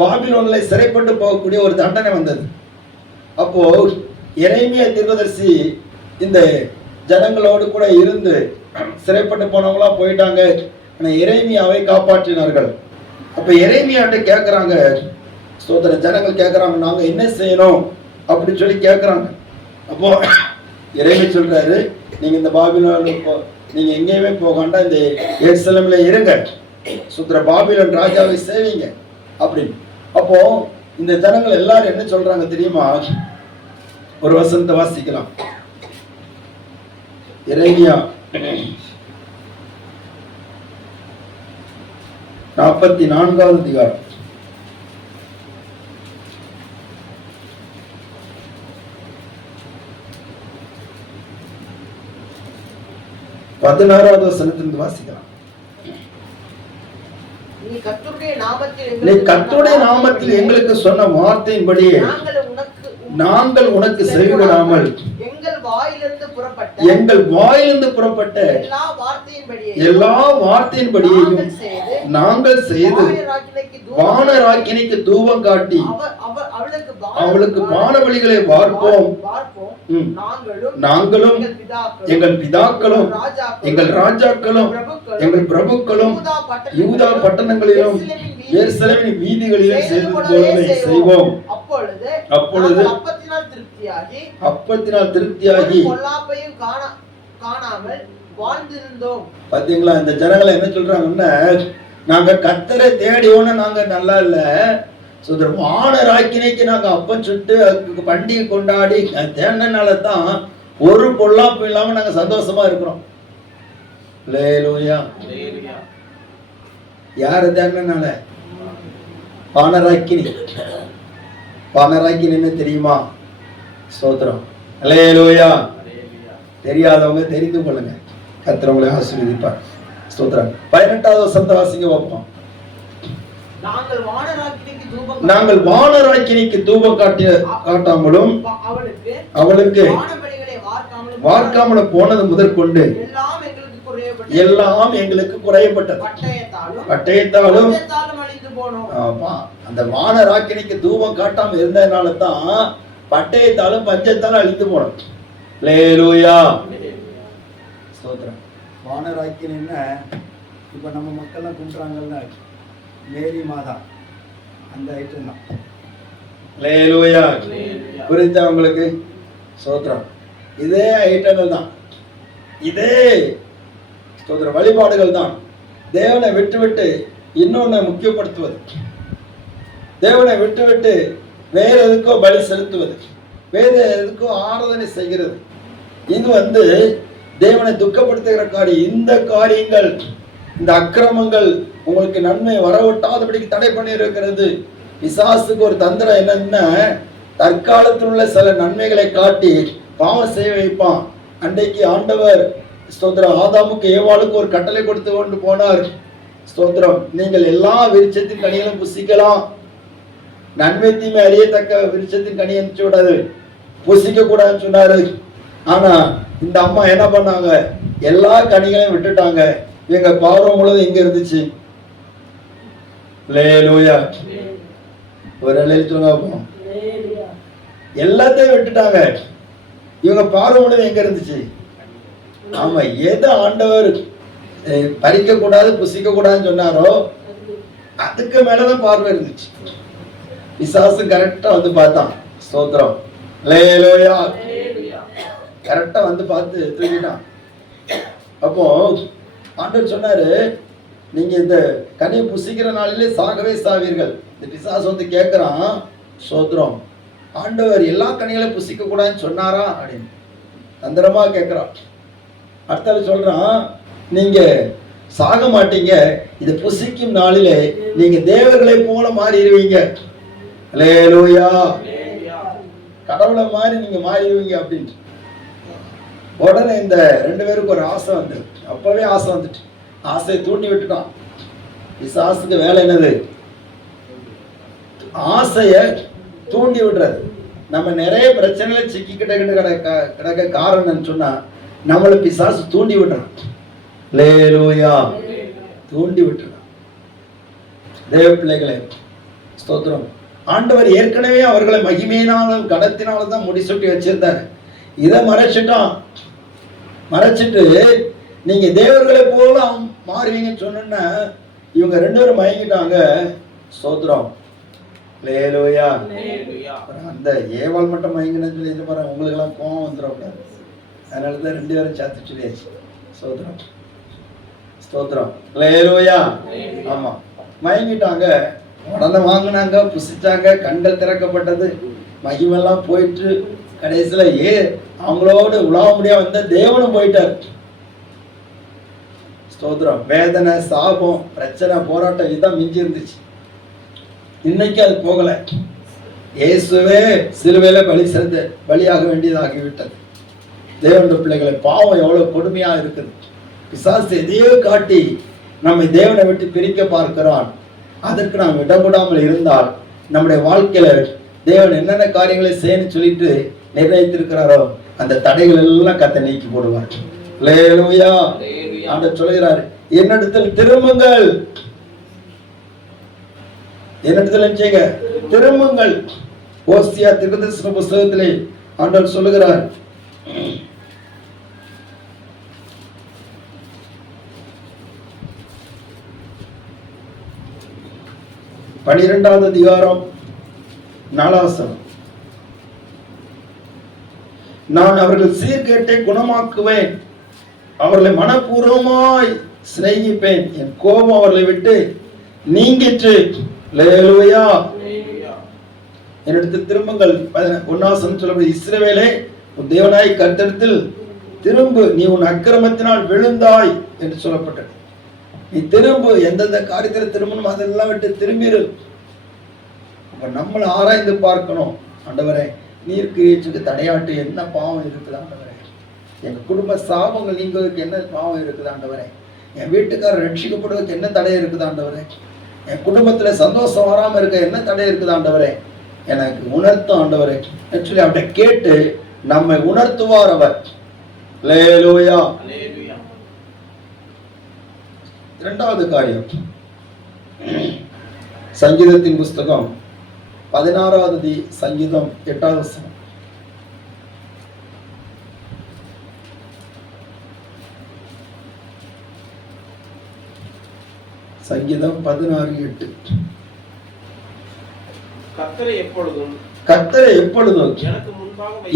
பாபிலோன்ல சிறைப்பட்டு போகக்கூடிய ஒரு தண்டனை வந்தது. அப்போ எரேமியா தீர்க்கதரிசி இந்த ஜனங்களோடு கூட இருந்து சிறைப்பட்டு போனவங்களா போயிட்டாங்க. ஆனால் எரேமியாவை காப்பாற்றினார்கள். அப்ப எரேமியாட்ட கேட்கிறாங்க, ஸ்தோத்திர ஜனங்கள் கேட்கிறாங்க, நாங்க என்ன செய்யணும் அப்படின்னு சொல்லி கேட்கிறாங்க. அப்போ எரேமியா சொல்றாரு, நீங்க இந்த பாபிலோனுக்கு நீங்க எங்கேயுமே போகாண்டா இந்த எருசலேம்ல இருங்க, சுத்திர பாபிலோன் ராஜாவை சேவிங்க அப்படின்னு. அப்போ இந்த ஜனங்கள் எல்லாரும் என்ன சொல்றாங்க தெரியுமா? ஒரு வசனத்தை வாசிக்கலாம். எரேமியா 44வது அதிகாரம் 16வது வசனத்திலிருந்து வாசிக்கலாம். நீ கர்த்தருடைய நாமத்தில் எங்களுக்கு சொன்ன வார்த்தையின்படியே நாங்கள் உனக்கு செவிகொடாமல் எங்கள் வாயிலிருந்து புறப்பட்ட எல்லா வார்த்தையின்படியையும் நாங்கள் செய்து வானராக்கினிக்கு தூபம் காட்டி அவளுக்கு பானபலிகளை வார்ப்போம். நாங்களும் எங்கள் பிதாக்களும் எங்கள் ராஜாக்களும் எங்கள் பிரபுக்களும் யூதா பட்டணங்களிலும் எருசலேமின் வீதிகளிலும் செய்வோம். அப்பொழுது அப்பத்தினால் திருப்தியாகி பாத்தீங்களா? இந்த ஜனங்களை என்ன சொல்றாங்கன்னா, நாங்க கர்த்தரை தேடியோன்னு நாங்க நல்லா இல்ல, வானராக்கினைக்கு நாங்க அப்பம் சுட்டு பண்டிகை கொண்டாடி தேடினால தான் ஒரு பொல்லாப்பு இல்லாம நாங்க சந்தோஷமா இருக்கிறோம். அல்லேலூயா. யாரு தேடினால? வானராக்கினி. வானராக்கினி என்ன தெரியுமா? ஸ்தோத்திரம். அல்லேலூயா. தெரியாதவங்க தெரிந்து கொள்ளுங்க. கர்த்தர் உங்களை ஆசீர்வதிப்பார். ஸ்தோத்திரம். 18வது வசனத்தை வாசிங்க பார்ப்போம். நாங்கள் வானராக்கினிக்கு தூபம் காட்டாமலும் அவளுக்கு வார்க்காமலும் போனது முதற்கொண்டு எல்லாம் எங்களுக்கு குறையப்பட்டது. பட்டயத்தாலும் அந்த வானராக்கினிக்கு தூபம் காட்டாம இருந்ததுனால தான் பட்டயத்தாலும் பஞ்சத்தாலும் அழிந்து போனோம். அல்லேலூயா. ஸ்தோத்திரம். வானராக்கினா இப்ப நம்ம மக்கள்லாம் கும்பிட்றாங்கல்ல, மேரி மாதா, அந்த ஐட்டம் தான். அல்லேலூயா. புரிஞ்சா உங்களுக்கு? ஸ்தோத்திரம். இதே ஐட்டங்கள் தான், இதே ஸ்தோத்திர வழிபாடுகள் தான். தேவனை விட்டு இன்னொன்னு முக்கியப்படுத்துவது, தேவனை விட்டு வேற எதுக்கோ பலி செலுத்துவது, வேற எதுக்கோ ஆராதனை செய்கிறது. இது தேவனை துக்கப்படுத்துகிற காரியம். இந்த காரியங்கள், இந்த அக்கிரமங்கள் உங்களுக்கு நன்மை வரவிட்டாதபடிக்கு தடை பண்ணி இருக்கிறது. பிசாசுக்கு ஒரு தந்திரம் என்னன்னா, தற்காலத்தில் உள்ள சில நன்மைகளை காட்டி பாவம் செய்ய வைப்பான். அன்றைக்கு ஆண்டவர் ஸ்தோத்திர ஆதாமுக்கு ஏவாளுக்கு ஒரு கட்டளை கொடுத்து கொண்டு போனார். ஸ்தோத்திரம். நீங்கள் எல்லா விருட்சத்தின் கனிகளும் புசிக்கலாம், நன்மை தீமை அறியத்தக்க விருட்சத்தின் கனி அனுப்பிச்சு விடாது, புசிக்க கூடாதுன்னு சொன்னாரு. ஆனா இந்த அம்மா என்ன பண்ணாங்க, எல்லா கனிகளையும் விட்டுட்டாங்க. இவங்க பார்வை முழுவதும் எங்க இருந்துச்சு? அல்லேலூயா. ஒரு சொல்லுங்க, எல்லாத்தையும் விட்டுட்டாங்க. இவங்க பார்வை முழுவதும் எங்க இருந்துச்சு? ஆமா, எது ஆண்டவர் பறிக்க கூடாது புசிக்க கூடாதுன்னு சொன்னாரோ அதுக்கு மேலதான் பார்வை இருந்துச்சு. பிசாசு கரெக்டா வந்து பார்த்தான். ஸ்தோத்திரம். அல்லேலூயா. கரெக்டா வந்து பார்த்து தூக்கிட்டான். அப்போ ஆண்டவர் சொன்னாரு, நீங்க இந்த கனியை புசிக்கிற நாளிலே சாகவே சாவீர்கள். இந்த பிசாசு வந்து கேட்கிறான், ஸ்தோத்திரம், ஆண்டவர் எல்லா கனிகளையும் புசிக்க கூடாதுன்னு சொன்னாரா அப்படின்னு தந்திரமா கேட்கிறான். அடுத்த சொல்றான், நீங்க சாக மாட்டீங்க, இதை புசிக்கும் நாளிலே நீங்க தேவர்களை போல மாறிடுவீங்க. அல்லேலூயா. கடவுளை மாதிரி நீங்க மாறிடுவீங்க அப்படின்ட்டு உடனே இந்த 2 பேருக்கு ஒரு ஆசை வந்து, அப்பவே ஆசை வந்துட்டு ஆசையை தூண்டி விட்டுட்டான். பிசாசுக்கு வேலை என்னது? ஆசைய தூண்டி விடுறது. நம்ம நிறைய பிரச்சனைகளை சிக்கிக்கிட்ட கிடக்க காரணம்னு சொன்னா நம்மளை பிசாசு தூண்டி விடுறான். அல்லேலூயா. தூண்டி விட்டுறான். தேவ பிள்ளைகளே, ஸ்தோத்திரம். ஆண்டவர் ஏற்கனவே அவர்களை மகிமையினாலும் கடத்தினாலும் தான் முடிசூட்டி வச்சிருந்தாரு. இதை மறைச்சிட்டு நீங்க தேவர்களை போல மாறுவீங்கன்னு சொன்னா இவங்க 2 பேரும் மயங்கிட்டாங்க. ஸ்தோத்திரம். அல்லேலூயா. அந்த ஏவாள் மட்டும் மயங்கினு சொல்லி இது பாருங்க, உங்களுக்கு எல்லாம் கோவம் வந்துடக்கூடாது. அதனாலதான் 2 பேரும் சேர்த்து சொல்லியாச்சு. ஸ்தோத்திரம். ஸ்தோத்திரம். அல்லேலூயா. ஆமா, மயங்கிட்டாங்க. உடனே வாங்கினாங்க, புசிச்சாங்க, கண்கள் திறக்கப்பட்டது, மகிமெல்லாம் போயிட்டு கடைசியில அவங்களோட உலாவ முடியாம வந்த தேவனும் போயிட்டார். ஸ்தோத்திரம். வேதனை, சாபம், பிரச்சனை, போராட்டம் இதுதான் மிஞ்சி இருந்துச்சு. இன்னைக்கு அது போகல. இயேசுவே சிலுவையில பலியாக வேண்டியதாகிவிட்டது. தேவனுடைய பிள்ளைகளை, பாவம் எவ்வளவு கொடுமையா இருக்குது. பிசாசு எதையோ காட்டி நம்மை தேவனை விட்டு பிரிக்க பார்க்கிறான். அதற்கு நாம் இடப்படாமல் இருந்தால் நம்முடைய வாழ்க்கையில தேவன் என்னென்ன காரியங்களை செய்யணும்னு சொல்லிட்டு நிர்ணயித்திருக்கிறாரோ அந்த தடைகள் எல்லாம் கர்த்தர் நீக்கி போடுவார். அல்லேலூயா. ஆண்டவர் சொல்கிறார், என்னிடத்தில் திரும்புங்கள், என்னிடத்தில் செய்யுங்க, திரும்புங்கள். ஓசியா தீர்க்கதரிசன புஸ்தகத்திலே ஆண்டவர் சொல்லுகிறார், 12வது அதிகாரம் 4வது வசனம், நான் அவர்கள் சீர்கேட்டை குணமாக்குவேன், அவர்களை மனப்பூர்வமாய் சிநேகிப்பேன், என் கோபம் அவர்களை விட்டு நீங்கிற்று. அல்லேலூயா. என்னிடத்தில் திரும்புங்கள். 1வது வசனம் சொல்லப்படுது, இஸ்ரவேலே உன் தேவனாய் கர்த்தரிடத்தில் திரும்பு, நீ உன் அக்கிரமத்தினால் விழுந்தாய் என்று சொல்லப்பட்டது. நீ திரும்பு, எந்தெந்த காரியத்தில் திரும்பணும் அதெல்லாம் விட்டு திரும்பிரு. அப்ப நம்மளை ஆராய்ந்து பார்க்கணும். ஆண்டவரே, நீர் கிரியேச்சுக்கு தடையாட்டு என்ன பாவம் இருக்குது ஆண்டவரே? எங்க குடும்ப சாபங்கள் நீங்குவதற்கு என்ன பாவம் இருக்குது ஆண்டவரே? என் வீட்டுக்காரர் ரட்சிக்கப்படுவதற்கு என்ன தடை இருக்குது ஆண்டவரே? என் குடும்பத்துல சந்தோஷம் வராம இருக்க என்ன தடை இருக்குது ஆண்டவரே? எனக்கு உணர்த்தும் ஆண்டவரே. ஆக்சுவலி அவர்கிட்ட கேட்டு நம்மை உணர்த்துவார் அவர். அல்லேலூயா. இரண்டாவது காரியம், சங்கீதத்தின் புஸ்தகம் 16வது சங்கீதம் 8வது வசனம். சங்கீதம் 16:8. கர்த்தரை எப்பொழுதும்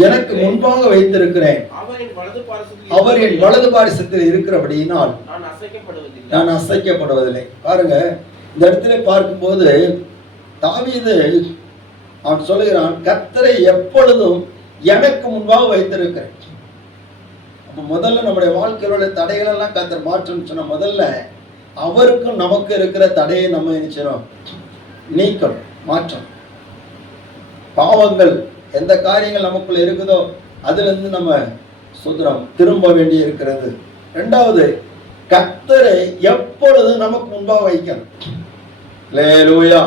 எனக்கு முன்பாக வைத்திருக்கிறேன், அவர் என் வலது பாரிசத்தில் இருக்கிறபடியினால் நான் அசைக்கப்படுவதில்லை. பாருங்க, இந்த இடத்துல பார்க்கும்போது தாவீது அவன் சொல்லுகிறான், கர்த்தரை எப்பொழுதும் எனக்கு முன்பாக வைத்திருக்கிறேன். அப்ப முதல்ல நம்முடைய வாழ்க்கையில தடைகள் எல்லாம் கர்த்தர் மாற்றம்னு சொன்ன முதல்ல அவருக்கும் நமக்கு இருக்கிற தடையை நம்ம நினைச்சிடும் நீக்கம், மாற்றம். பாவங்கள் எந்த காரியங்கள் நமக்குள்ள இருக்குதோ அதுல இருந்து நம்ம சுதரம் திரும்ப வேண்டி இருக்கிறது. ரெண்டாவது, கர்த்தரை எப்பொழுதும் நமக்கு முன்பாக வைக்கணும். அல்லேலூயா.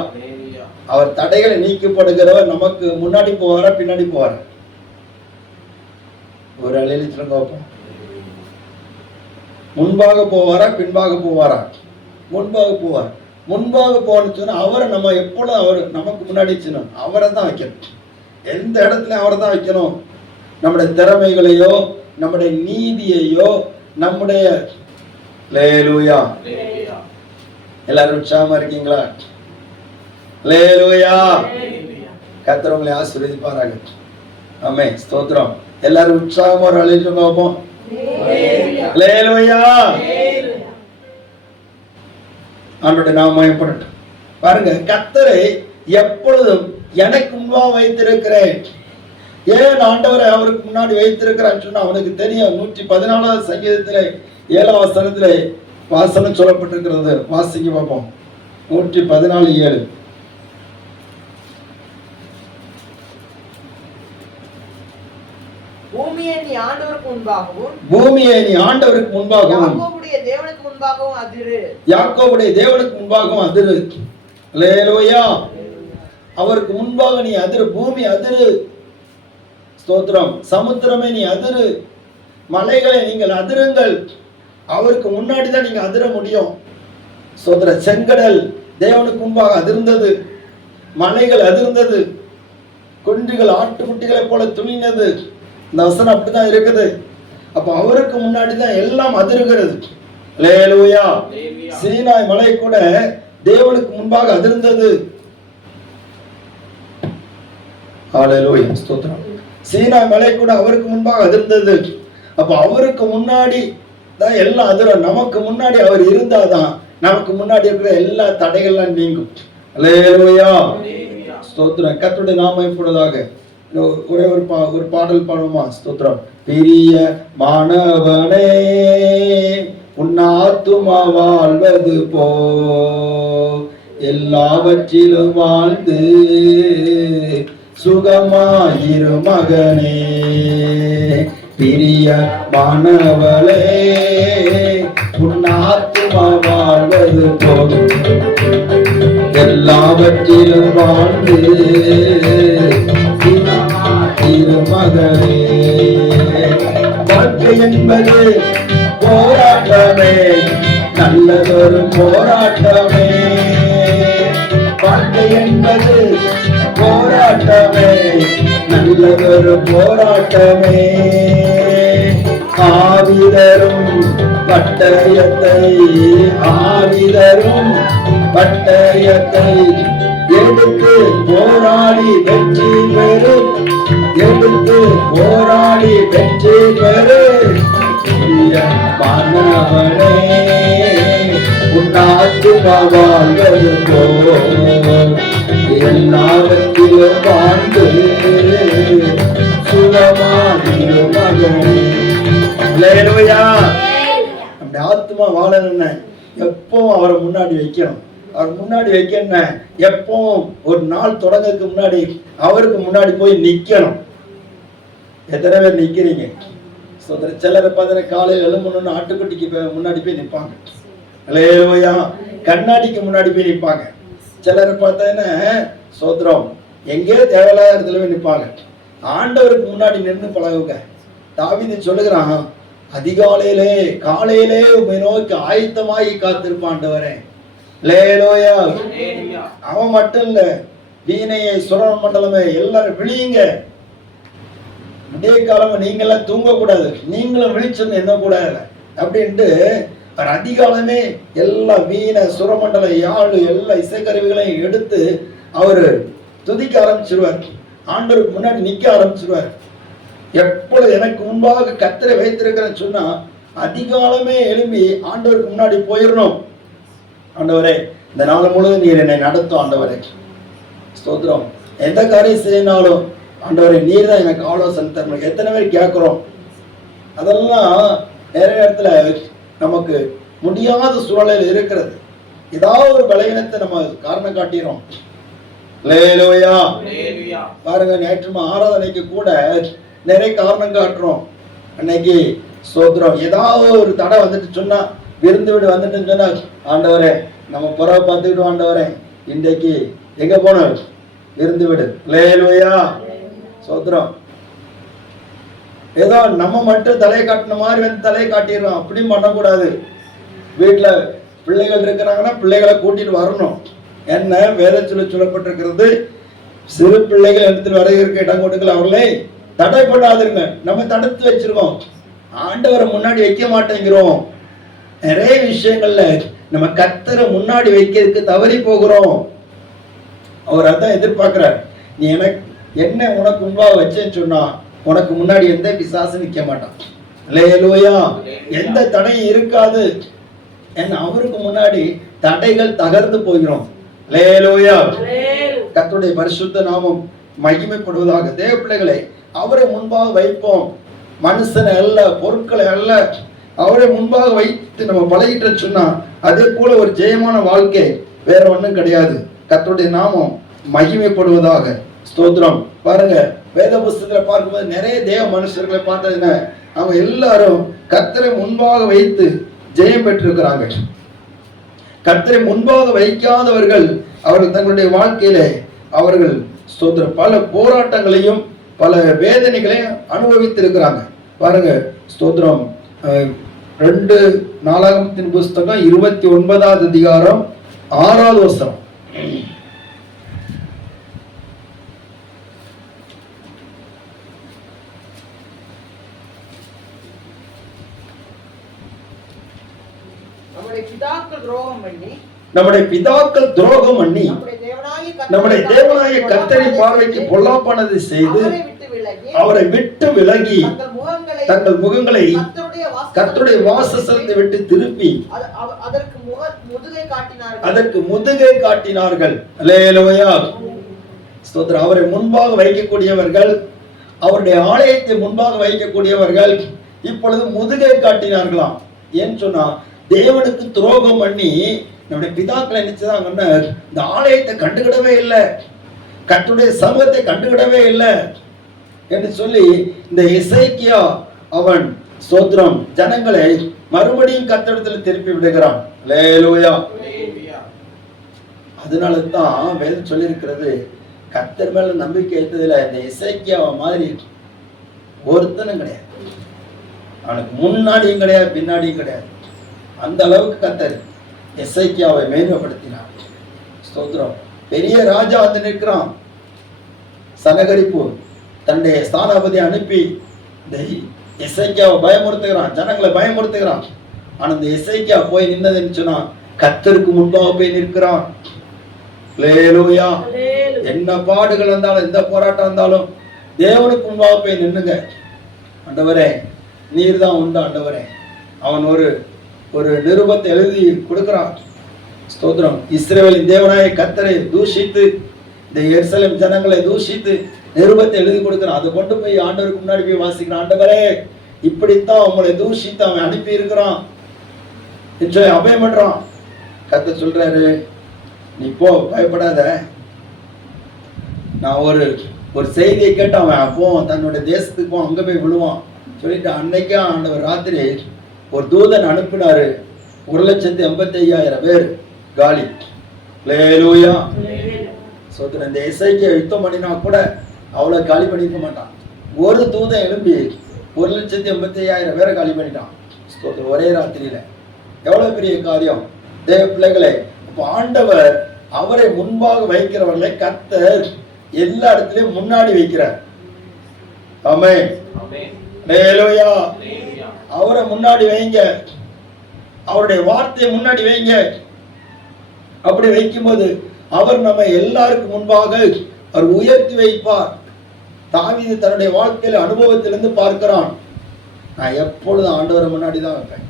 அவர் தடைகளை நீக்கப்படுகிறவர். நமக்கு முன்னாடி போவாரா பின்னாடி போவாரா? ஒரு அலையில சொல்லுங்க. முன்பாக போவாரா பின்பாக போவாரா? முன்பாக போவார். முன்பாக போன்னு சொன்னா அவரை நம்ம எப்பொழுதும் அவர் நமக்கு முன்னாடி சொன்னோம் அவரை தான் வைக்கணும். எந்த இடத்துல அவரை தான் வைக்கணும். நம்முடைய திறமைகளையோ நம்முடைய நீதியையோ நம்முடைய அல்லேலூயா. எல்லாரும் உற்சாகமா இருக்கீங்களா? அல்லேலூயா. கர்த்தர் உங்களை ஆசீர்வதிப்பாராக. ஆமென். ஸ்தோத்திரம். எல்லாரும் உற்சாகமா ஒரு அழைச்சு பார்ப்போம். அல்லேலூயா. ஆண்டவருடைய நாமம் மகிமைப்படட்டும். பாருங்க, கர்த்தரை எப்பொழுதும் எனக்கு முன்பாக வைத்திருக்கிறேன். ஏன் ஆண்டவரை அவருக்கு முன்னாடி வைத்திருக்கிறான்னு சொன்னா அவனுக்கு தெரியும். 114 சங்கீதத்திலே 7 வசனத்திலே வாசனம் சொல்லப்பட்டிருக்கிறது. வாசிக்க பார்ப்போம். 114:7. பூமியை நீ ஆண்டவருக்கு முன்பாகவும் யாக்கோபுடைய தேவனுக்கு முன்பாகவும் அதிரு. யாக்கோபுடைய தேவனுக்கு முன்பாகவும் அதிரு. அல்லேலூயா. அவருக்கு முன்பாக நீ அதிரு. பூமி அதிரு. ஸ்தோத்திரம். சமுத்திரமே நீ அதிரு. மலைகளை நீங்கள் அதிருங்கள். அவருக்கு முன்னாடி தான் நீங்க அதிர முடியும். ஸ்தோத்திர. செங்கடல் தேவனுக்கு முன்பாக அதிர்ந்தது. மலைகள் அதிர்ந்தது. குன்றுகள் ஆட்டுக்குட்டிகளை போல துணினது. இந்த வசனம் அப்படிதான் இருக்குது. அப்ப அவருக்கு முன்னாடி தான் எல்லாம் அதிர்கிறது. அல்லேலூயா. சீனாய் மலை கூட தேவனுக்கு முன்பாக அதிர்ந்தது. அல்லேலூயா. ஸ்தோத்திரம். சீனாய் மலை கூட அவருக்கு முன்பாக அதிர்ந்தது. அப்ப அவருக்கு முன்னாடி தான் எல்லாம் அதிரும். நமக்கு முன்னாடி அவர் இருந்தாதான் நமக்கு முன்னாடி இருக்கிற எல்லா தடைகள்லாம் நீங்கும். அல்லேலூயா. ஸ்தோத்திரம். கர்த்தருடைய நாமம் இப்பொழுதாக ஒரே ஒரு பாடல் பாடுமா? ஸ்தோத்திரம். பிரிய மாணவனே உன் ஆத்துமா வாழ்வது போ எல்லாவற்றிலும் வாழ்ந்து சுகமாயிரு மகனே. பிரிய மாணவளே உன் ஆத்துமா வாழ்வது போ எல்லாவற்றிலும் வாழ்ந்து மகனே. வாழ்க்கை என்பது போராட்டமே, நல்லதொரு போராட்டமே. வாழ்க்கை என்பது போராட்டமே, நல்லதொரு போராட்டமே. ஆவிதரும் பட்டயத்தை எடுத்து போராடி வெற்றி பெறு. எடுத்து போராடி வெற்றி பெறு. மாணவனே உன் ஆத்துமா வாழ்வது போ எல்லாவற்றிலும் வாழ்ந்து சுகமாயிரு மகனே. அல்லேலூயா. அந்த ஆத்துமா வாழணும்னு எப்பவும் அவரை முன்னாடி வைக்கணும். அவர் முன்னாடி வைக்கணும். எப்பவும் ஒரு நாள் தொடங்கறதுக்கு முன்னாடி அவருக்கு முன்னாடி போய் நிக்கணும். எத்தனை பேர் நிக்கிறீங்க? சிலரை பார்த்தா காலையில் எழும்பணும்னு ஆட்டுக்குட்டிக்கு முன்னாடி போய் நிற்பாங்க. அல்லேலூயா. கண்ணாடிக்கு முன்னாடி போய் நிற்பாங்க. சிலரை பார்த்தா சோத்திரம் எங்கேயோ தேவையில்லாத இடத்துல போய் நிற்பாங்க. ஆண்டவருக்கு முன்னாடி நின்று பழகுங்க. தாவீது சொல்லுகிறான், அதிகாலையிலே காலையிலே உம்மை நோக்கி ஆயத்தமாகி காத்திருப்பான் ஆண்டவரே. அல்லேலூயா. அவன் மட்டும் இல்ல, வீணையை சுர மண்டலமே எல்லாரும் விழியுங்க. விடிய காலமா நீங்க எல்லாம் தூங்கக்கூடாது, நீங்களும் விழிச்சுன்னு என்ன கூடாது அப்படின்ட்டு அவர் அதிகாலமே எல்லா வீணை சுரமண்டல யாழ் எல்லா இசைக்கருவிகளையும் எடுத்து அவர் துதிக்க ஆரம்பிச்சிருவார். ஆண்டவருக்கு முன்னாடி நிக்க ஆரம்பிச்சிருவார். எப்பொழுது எனக்கு முன்பாக கர்த்தரை வைத்திருக்கிறேன்னு சொன்னா அதிகாலமே எழும்பி ஆண்டவருக்கு முன்னாடி போயிடணும். ஆண்டவரே, இந்த நாள் முழுவதும் நீர் என்னை நடத்தும். ஆண்டவரே ஸ்தோத்திரம். எந்த காரியம் செய்யினாலும் ஆண்டவரே நீர் தான் எனக்கு ஆலோசனை தரணும். எத்தனை பேர் கேட்குறோம்? அதெல்லாம் நிறைய இடத்துல நமக்கு முடியாத சூழலில் இருக்கிறது. ஏதாவது ஒரு பலவீனத்தை நம்ம காரணம் காட்டிடுறோம். அல்லேலூயா. பாருங்க, நேற்று ஆராதனைக்கு கூட நிறைய காரணம் காட்டுறோம். அன்னைக்கு ஸ்தோத்திரம் ஏதாவது ஒரு தடை வந்துட்டு சொன்னா விருந்து வீடு வந்துட்டுன்னு சொன்னா, ஆண்டவரே நம்ம புறவை பார்த்துக்கிட்டு ஆண்டவரே இன்றைக்கு எங்க போனோம் விருந்து வீடு. அல்லேலூயா, சோத்திரம். ஏதோ நம்ம மட்டும் தலையை காட்டின மாதிரி வந்து தலையை காட்டிடுறோம், அப்படியும் பண்ணக்கூடாது. வீட்டுல பிள்ளைகள் இருக்கிறாங்கன்னா பிள்ளைகளை கூட்டிட்டு வரணும். என்ன வேதத்துல சொல்லப்பட்டிருக்கிறது, சிறு பிள்ளைகள் இடத்துல வரைகிறதுக்கு இடம் கொடுக்கல, அவர்களே தடை பண்ணாதுங்க. நம்ம தடுத்து வச்சிருக்கோம், ஆண்டவரை முன்னாடி வைக்க மாட்டேங்கிறோம். நிறைய விஷயங்கள்ல நம்ம கர்த்தரை முன்னாடி வைக்கிறதுக்கு தவறி போகிறோம். அவர் அதான் எதிர்பார்க்கிறார். நீ எனக்கு என்ன உனக்கு முன்பாக வச்சேன்னு சொன்னா உனக்கு முன்னாடி எந்த பிசாசு நிக்க மாட்டான். அல்லேலூயா, எந்த தடையும் இருக்காது. ஏன்னா அவருக்கு முன்னாடி தடைகள் தகர்ந்து போகிறோம். அல்லேலூயா, கர்த்தருடைய பரிசுத்த நாமம் மகிமைப்படுவதாக. தேவ பிள்ளைகளை அவரை முன்பாக வைப்போம். மனுஷனை அல்ல, பொருட்களை அல்ல, அவரை முன்பாக வைத்து நம்ம பழகிட்டு சொன்னா அதே போல ஒரு ஜெயமான வாழ்க்கை வேற ஒண்ணும் கிடையாது. கர்த்தருடைய நாமம் மகிமைப்படுவதாக. ஸ்தோத்திரம். பாருங்க, வேத புஸ்தகத்துல பார்க்கும்போது நிறைய தேவ மனுஷர்களை பார்த்ததுன்னா அவங்க எல்லாரும் கர்த்தரை முன்பாக வைத்து ஜெயம் பெற்றிருக்கிறாங்க. கர்த்தரை முன்பாக வைக்காதவர்கள் அவர்கள் தங்களுடைய வாழ்க்கையில அவர்கள் ஸ்தோத்திரம் பல போராட்டங்களையும் பல வேதனைகளையும் அனுபவித்திருக்கிறாங்க. பாருங்க, ஸ்தோத்திரம். 2 நாளாகமத்தின் புஸ்தகம் 29வது அதிகாரம் 6வது வசனம். நம்முடைய பிதாக்கள் துரோகம் பண்ணி நம்முடைய தேவனாகிய கர்த்தரை பார்வைக்கு பொல்லாப்பானதை செய்து அவரை விட்டு விலகி தங்கள் முகங்களை கர்த்தருடைய வாசஸ்தலத்தை விட்டு திருப்பி அதற்கு முதுகை காட்டினார்கள். அல்லேலூயா, ஸ்தோத்திரம். அவரை முன்பாக வைக்கக்கூடியவர்கள், அவருடைய ஆலயத்தை முன்பாக வைக்கக்கூடியவர்கள் இப்பொழுது முதுகை காட்டினார்களாம். ஏன்னு சொன்னா தேவனுக்கு துரோகம் பண்ணி நம்முடைய பிதாக்களை நினைச்சதாங்கன்னா இந்த ஆலயத்தை கண்டுகிடவே இல்லை, கர்த்தருடைய சமூகத்தை கண்டுகிடவே இல்லை என்று சொல்லி இந்த எசேக்கியா அவன் ஸ்தோத்திரம் ஜனங்களை மறுபடியும் கர்த்தரிடத்தில் திருப்பி விடுகிறான். அல்லேலூயா. அதனால தான் வேதம் சொல்லி இருக்கிறது, கர்த்தர் மேல நம்பிக்கை வைத்ததுல இந்த எசேக்கியா மாதிரி ஒருத்தனும் கிடையாது. அவனுக்கு முன்னாடியும் கிடையாது, பின்னாடியும் கிடையாது. அந்த அளவுக்கு கர்த்தர் எசேக்கியாவை மேன்மைப்படுத்தினார். ஸ்தோத்திரம். பெரிய ராஜா வந்து நிற்கிறான். சனகரிப்பு தன்னுடைய ஸ்தானாபதியை அனுப்பி இந்த எசேக்கியாவை பயமுறுத்துகிறான், ஜனங்களை பயமுறுத்துகிறான். ஆனா இந்த எசேக்கியா போய் நின்னதுன்னு சொன்னா கர்த்தருக்கு முன்பாக போய் நிற்கிறான். அல்லேலூயா. என்ன பாடுகள் வந்தாலும் எந்த போராட்டம் வந்தாலும் தேவனுக்கு முன்பாக போய் நின்னுங்க. ஆண்டவரே நீர் தான் உண்டு ஆண்டவரே. அவன் ஒரு நிருபத்தை எழுதி கொடுக்கிறான். ஸ்தோத்திரம். இஸ்ரவேலின் தேவனாய கர்த்தரை தூஷித்து இந்த எருசலேம் ஜனங்களை தூஷித்து நிருபத்தை எழுதி கொடுக்கிறான். அதை கொண்டு போய் ஆண்டவருக்கு முன்னாடி போய் வாசிக்கிறான். ஆண்டவரே இப்படித்தான் உங்களை தூஷித்து அவன் அனுப்பி இருக்கிறான் என்று அபயம் பண்றான். கர்த்தர் சொல்றாரு, நீ போ, பயப்படாத. நான் ஒரு செய்தியை கேட்டு அவன் அப்போ தன்னுடைய தேசத்துக்கு போ, அங்க போய் விழுவான் சொல்லிட்டு அன்னைக்கே ஆண்டவர் ராத்திரி ஒரு தூதன் அனுப்பினாரு. 1,85,000 பேர் காலி. அல்லேலூயா. சோதரன். இந்த எசேக்கியா யுத்தம் பண்ணினா கூட அவ்வளவு காலி பண்ணிருக்க மாட்டான். ஒரு தூதன் எழும்பி 1,85,000 பேரை காலி பண்ணிட்டான். ஒரே ராத்திரியில. எவ்வளவு பெரிய காரியம் தேவ பிள்ளைகளே. அப்ப ஆண்டவர் அவரை முன்பாக வைக்கிறவர்களை கர்த்தர் எல்லா இடத்திலையும் முன்னாடி வைக்கிறார். ஆமென். அல்லேலூயா. அவரை முன்னாடி வைங்க, அவருடைய வார்த்தையை முன்னாடி வைங்க. அப்படி வைக்கும்போது அவர் நம்ம எல்லாருக்கும் முன்பாக அவர் உயர்த்தி வைப்பார். தாவீது தன்னுடைய வாழ்க்கையில அனுபவத்திலிருந்து பார்க்கிறான். நான் எப்பொழுதும் ஆண்டவரை முன்னாடி தான் வைப்பேன்.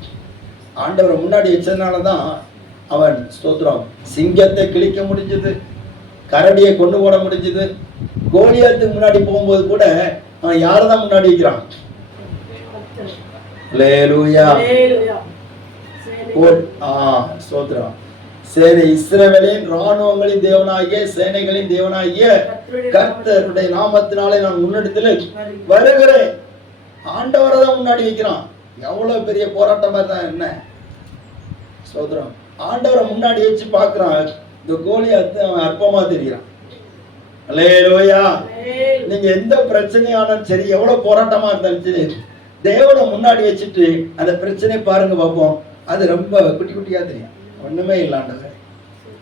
ஆண்டவரை முன்னாடி வச்சதுனாலதான் அவன் ஸ்தோத்திரம் சிங்கத்தை கிழிக்க முடிஞ்சது, கரடியை கொண்டு போட முடிஞ்சது. கோலியாத்துக்கு முன்னாடி போகும்போது கூட அவன் யாரதான் முன்னாடி வைக்கிறான்? அல்லேலூயா. ஸ்தோத்திரம். சேனை இஸ்ரவேலின் ராணுவங்களின் தேவனாகிய சேனைகளின் தேவனாகிய கர்த்தருடைய நாமத்தினாலே நான் முன்னெடுத்துல வருகிறேன். ஆண்டவரை தான் முன்னாடி வைக்கிறான். எவ்வளவு பெரிய போராட்டமா இருந்தா என்ன? ஸ்தோத்திரம். ஆண்டவரை முன்னாடி வச்சு பார்க்கிறான், இந்த கோலியாத் அவன் அற்பமா தெரிகிறான். அல்லேலூயா. நீங்க எந்த பிரச்சனையானாலும் சரி, எவ்வளவு போராட்டமா இருந்தாலும் சரி, தேவனை முன்னாடி வச்சுட்டு அந்த பிரச்சனையை பாருங்க பார்ப்போம், அது ரொம்ப குட்டி குட்டியா தெரியும். ஒண்ணுமே இல்லாண்டவர்.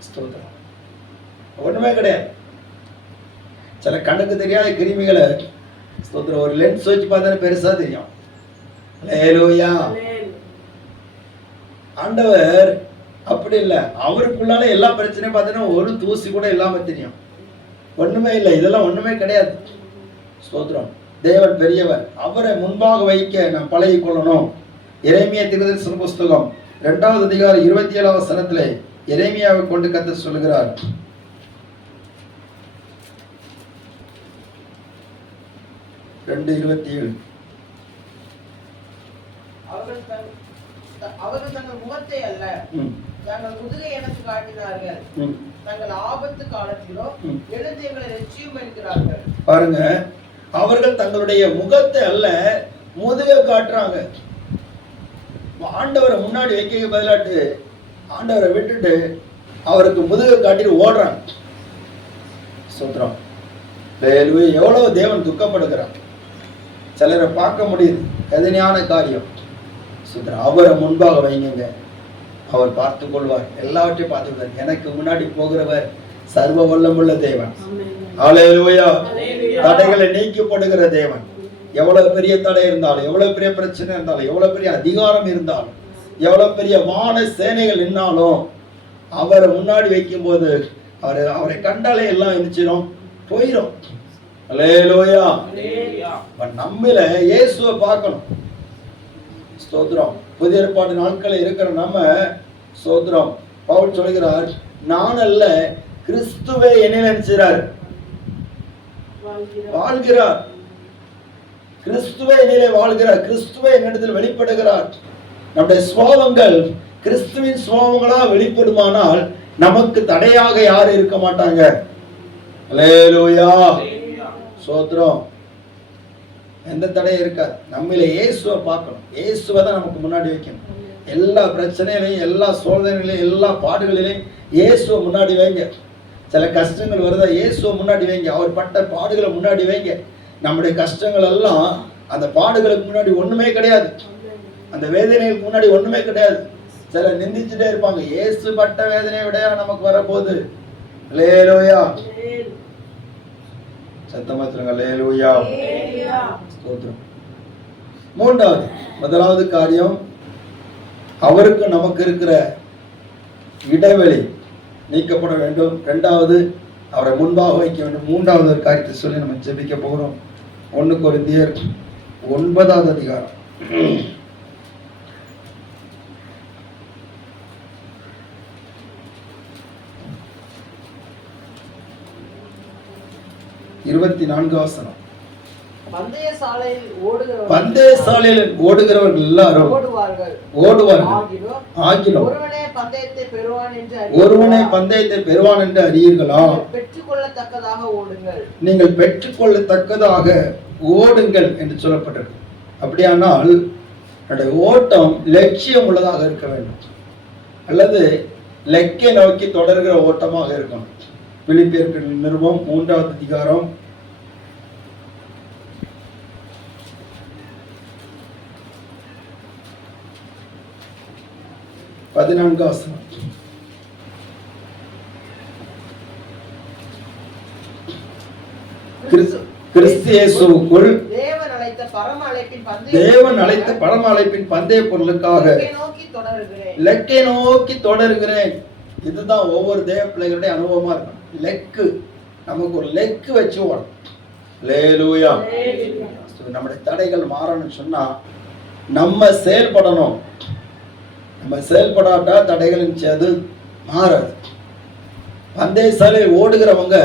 ஸ்தோத்திரம். ஒண்ணுமே கிடையாது. சில கண்ணுக்கு தெரியாத கிருமிகளை ஸ்தோத்திரம் ஒரு லென்ஸ் வச்சு பார்த்தா பெருசா தெரியும். அல்லேலூயா. ஆண்டவர் அப்படி இல்லை, அவருக்குள்ளால எல்லா பிரச்சனையும் பார்த்தீங்கன்னா ஒரு தூசி கூட இல்லாம தெரியும். ஒண்ணுமே இல்லை, இதெல்லாம் ஒண்ணுமே கிடையாது. ஸ்தோத்திரம். தேவன் பெரியவர், அவரை முன்பாக வைக்க நாம் பழகி கொள்ளணும். எரேமியா தீர்க்கதரிசன புஸ்தகம் 2வது அதிகாரம் 27வது வசனத்திலே எரேமியாவை கொண்டு கர்த்தர் சொல்லுகிறார். அவர்கள் தங்கள் முகத்தை அல்ல தங்கள் முதுகை எனக்கு காட்டினார்கள், தங்கள் ஆபத்து காலத்திலோ எழுந்து எங்களை ரட்சியும் என்கிறார்கள். பாருங்க, அவர்கள் தங்களுடைய முகத்தை அல்ல முதுகை காட்டுறாங்க. ஆண்டவரை முன்னாடி வைக்க பதிலாட்டு ஆண்டவரை விட்டுட்டு அவருக்கு முதுகை காட்டிட்டு ஓடுறாங்க. சொல்றோம். எவ்வளவு தேவன் துக்கப்படுகிறார். சிலரை பார்க்க முடியுது, வேதனையான காரியம். அவரை முன்பாக வைங்க, அவர் பார்த்து கொள்வார், எல்லாவற்றையும் பார்த்துக்கிறார். எனக்கு முன்னாடி போகிறவர் சர்வ வல்லமுள்ள தேவன். அல்லேலூயா. தடைகளை நீக்கப்படுகிற தேவன். எவ்வளவு பெரிய தடை இருந்தாலும், எவ்வளவு பெரிய பிரச்சனை இருந்தாலும், எவ்வளவு பெரிய அதிகாரம் இருந்தாலும், எவ்வளவு பெரிய வான சேனைகள் நின்னாலும் அவரை முன்னாடி வைக்கும் போது அவரை கண்டாலே எல்லாம் இருந்துச்சிடும், போயிடும். அல்லேலூயா. நம்மள இயேசுவை பார்க்கணும். ஸ்தோத்திரம். புதிய ஏற்பாடு நாட்களில் இருக்கிற நம்ம ஸ்தோத்திரம். பவுல் சொல்கிறார், நான் அல்ல கிறிஸ்துவே என்னில் நினைச்சார் வாழ்கிறார். கிறிஸ்துவே என்னிலே வாழ்கிறார், கிறிஸ்துவே என்னிடத்தில் வெளிப்படுகிறார். நம்முடைய சுபாவங்கள் கிறிஸ்துவின் சுபாவங்களா வெளிப்படுமானால் நமக்கு தடையாக யாரும் இருக்க மாட்டாங்க. அல்லேலூயா. ஸ்தோத்திரம். எந்த தடையும் இருக்காது. நம்மள இயேசுவை பார்க்கணும். இயேசுவை தான் நமக்கு முன்னாடி வைக்கணும். எல்லா பிரச்சனையிலையும், எல்லா சோதனைகளையும், எல்லா பாடுகளிலையும் இயேசுவை முன்னாடி வைங்க. சில கஷ்டங்கள் வருதா, இயேசுவை முன்னாடி வைங்க. அவர் பட்ட பாடுகளை முன்னாடி வைங்க. நம்முடைய கஷ்டங்கள் எல்லாம் அந்த பாடுகளுக்கு முன்னாடி ஒண்ணுமே கிடையாது. அந்த வேதனைகளுக்கு முன்னாடி ஒண்ணுமே கிடையாது. சில நிந்திச்சுட்டே இருப்பாங்க, இயேசு பட்ட வேதனையை விட நமக்கு வரப்போகுது. அல்லேலூயா. சத்தமா சொல்லுங்க, அல்லேலூயா. ஸ்தோத்திரம். மூன்றாவது, முதலாவது காரியம் அவருக்கு நமக்கு இருக்கிற இடைவெளி நீக்கப்பட வேண்டும். இரண்டாவது, அவரை முன்பாக வைக்க வேண்டும். மூன்றாவது ஒரு காரியத்தை சொல்லி நம்ம ஜெபிக்க போகிறோம். 1 கொரிந்தியர் 9வது அதிகாரம் 24வது வசனம். பந்தய சாலையில் ஓடுகிறவர்கள் எல்லாரும் ஓடுவார்கள். ஆகிலும் ஒருவனே பந்தயத்தை பெறுவான் என்று அறியீர்களா? பெற்றுக்கொள்ளத்தக்கதாக ஓடுங்கள். நீங்கள் பெற்றுக்கொள்ளத்தக்கதாக ஓடுங்கள் என்று சொல்லப்பட்டிருக்கு. அப்படியானால் ஓட்டம் லட்சியம் உள்ளதாக இருக்க வேண்டும், அல்லது லெக்கை நோக்கி தொடர்கிற ஓட்டமாக இருக்கணும். பிலிப்பியர் நிருபம் 3வது அதிகாரம் 14வது வசனம். கிறிஸ்து இயேசுவுக்குள் தேவன் அழைத்த பரம அழைப்பின் பந்தய பொருளுக்காக லெக்கை நோக்கி தொடர்கிறேன். இதுதான் ஒவ்வொரு தேவ பிள்ளைகளுடைய அனுபவமா இருக்கும். லெக்கு, நமக்கு ஒரு லெக்கு வச்சு ஓடும். அல்லேலூயா. நம்முடைய தடைகள் மாறணும்னு சொன்னா நம்ம செயல்படணும். நம்ம செயல்படாட்டா தடைகள் அது மாறாது. பந்தய சாலையில் ஓடுகிறவங்க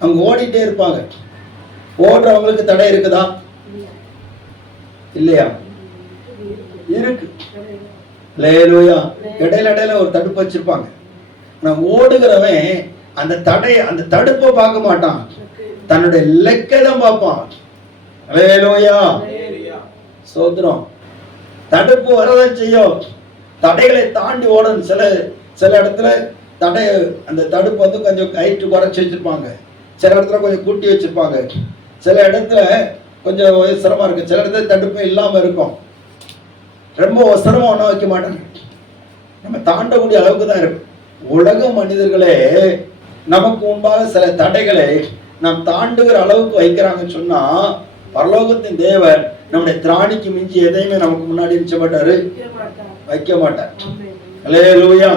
அவங்க ஓடிட்டே இருப்பாங்க. ஓடுறவங்களுக்கு தடை இருக்குதா? இல்லையா? இருக்கு. அல்லேலூயா. இடையில ஒரு தடுப்பு வச்சிருப்பாங்க. நான் ஓடுகிறவன் அந்த தடுப்பை பார்க்க மாட்டான், தன்னுடைய லெக்கை தான் பார்ப்பான். அல்லேலூயா. ஸ்தோத்திரம். தடுப்பு வரதான் செய்யும், தடைகளை தாண்டி ஓடணும். சில இடத்துல தடை, அந்த தடுப்பு வந்து கொஞ்சம் ஹைட்டு குறைச்சி வச்சிருப்பாங்க, சில இடத்துல கொஞ்சம் கூட்டி வச்சிருப்பாங்க, சில இடத்துல கொஞ்சம் சிரமம் இருக்கு, சில இடத்துல தடுப்பு இல்லாம இருக்கும். ரொம்ப சிரமம் ஒன்றும் வைக்க மாட்டாங்க, நம்ம தாண்டக்கூடிய அளவுக்கு தான் இருக்கும். உலக மனிதர்களே நமக்கு முன்பாக சில தடைகளை நாம் தாண்டுகிற அளவுக்கு வைக்கிறாங்கன்னு சொன்னா, பரலோகத்தின் தேவன் நம்முடைய திராணிக்கு மிஞ்சி எதையுமே நமக்கு முன்னாடி நிச்சயமாட்டாரு, வைக்க மாட்டார். அல்லேலூயா.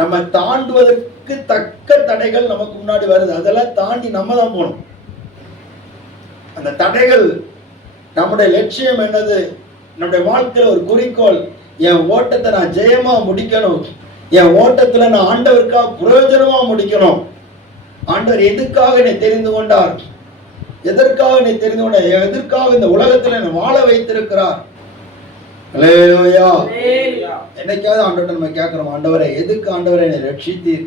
நம்ம தாண்டுவதற்கு தக்க தடைகள் நமக்கு முன்னாடி வருது, அதெல்லாம் தாண்டி நம்ம தான் போகணும். அந்த தடைகள், நம்முடைய லட்சியம் என்னது, நம்முடைய வாழ்க்கையில ஒரு குறிக்கோள், என் ஓட்டத்தை நான் ஜெயமா முடிக்கணும், என் ஓட்டத்துல நான் ஆண்டவருக்காக பிரயோஜனமா முடிக்கணும். ஆண்டவர் எதுக்காக என்னை தெரிந்து கொண்டார், எதற்காக என்னை தெரிந்து கொண்டார், எதற்காக இந்த உலகத்துல என்னை வாழ வைத்திருக்கிறார். அல்லேலூயா. என்னைக்காவது ஆண்டவரை நம்ம கேட்கிறோம், ஆண்டவரை எதுக்கு ஆண்டவரை என்னை ரட்சித்தீர்?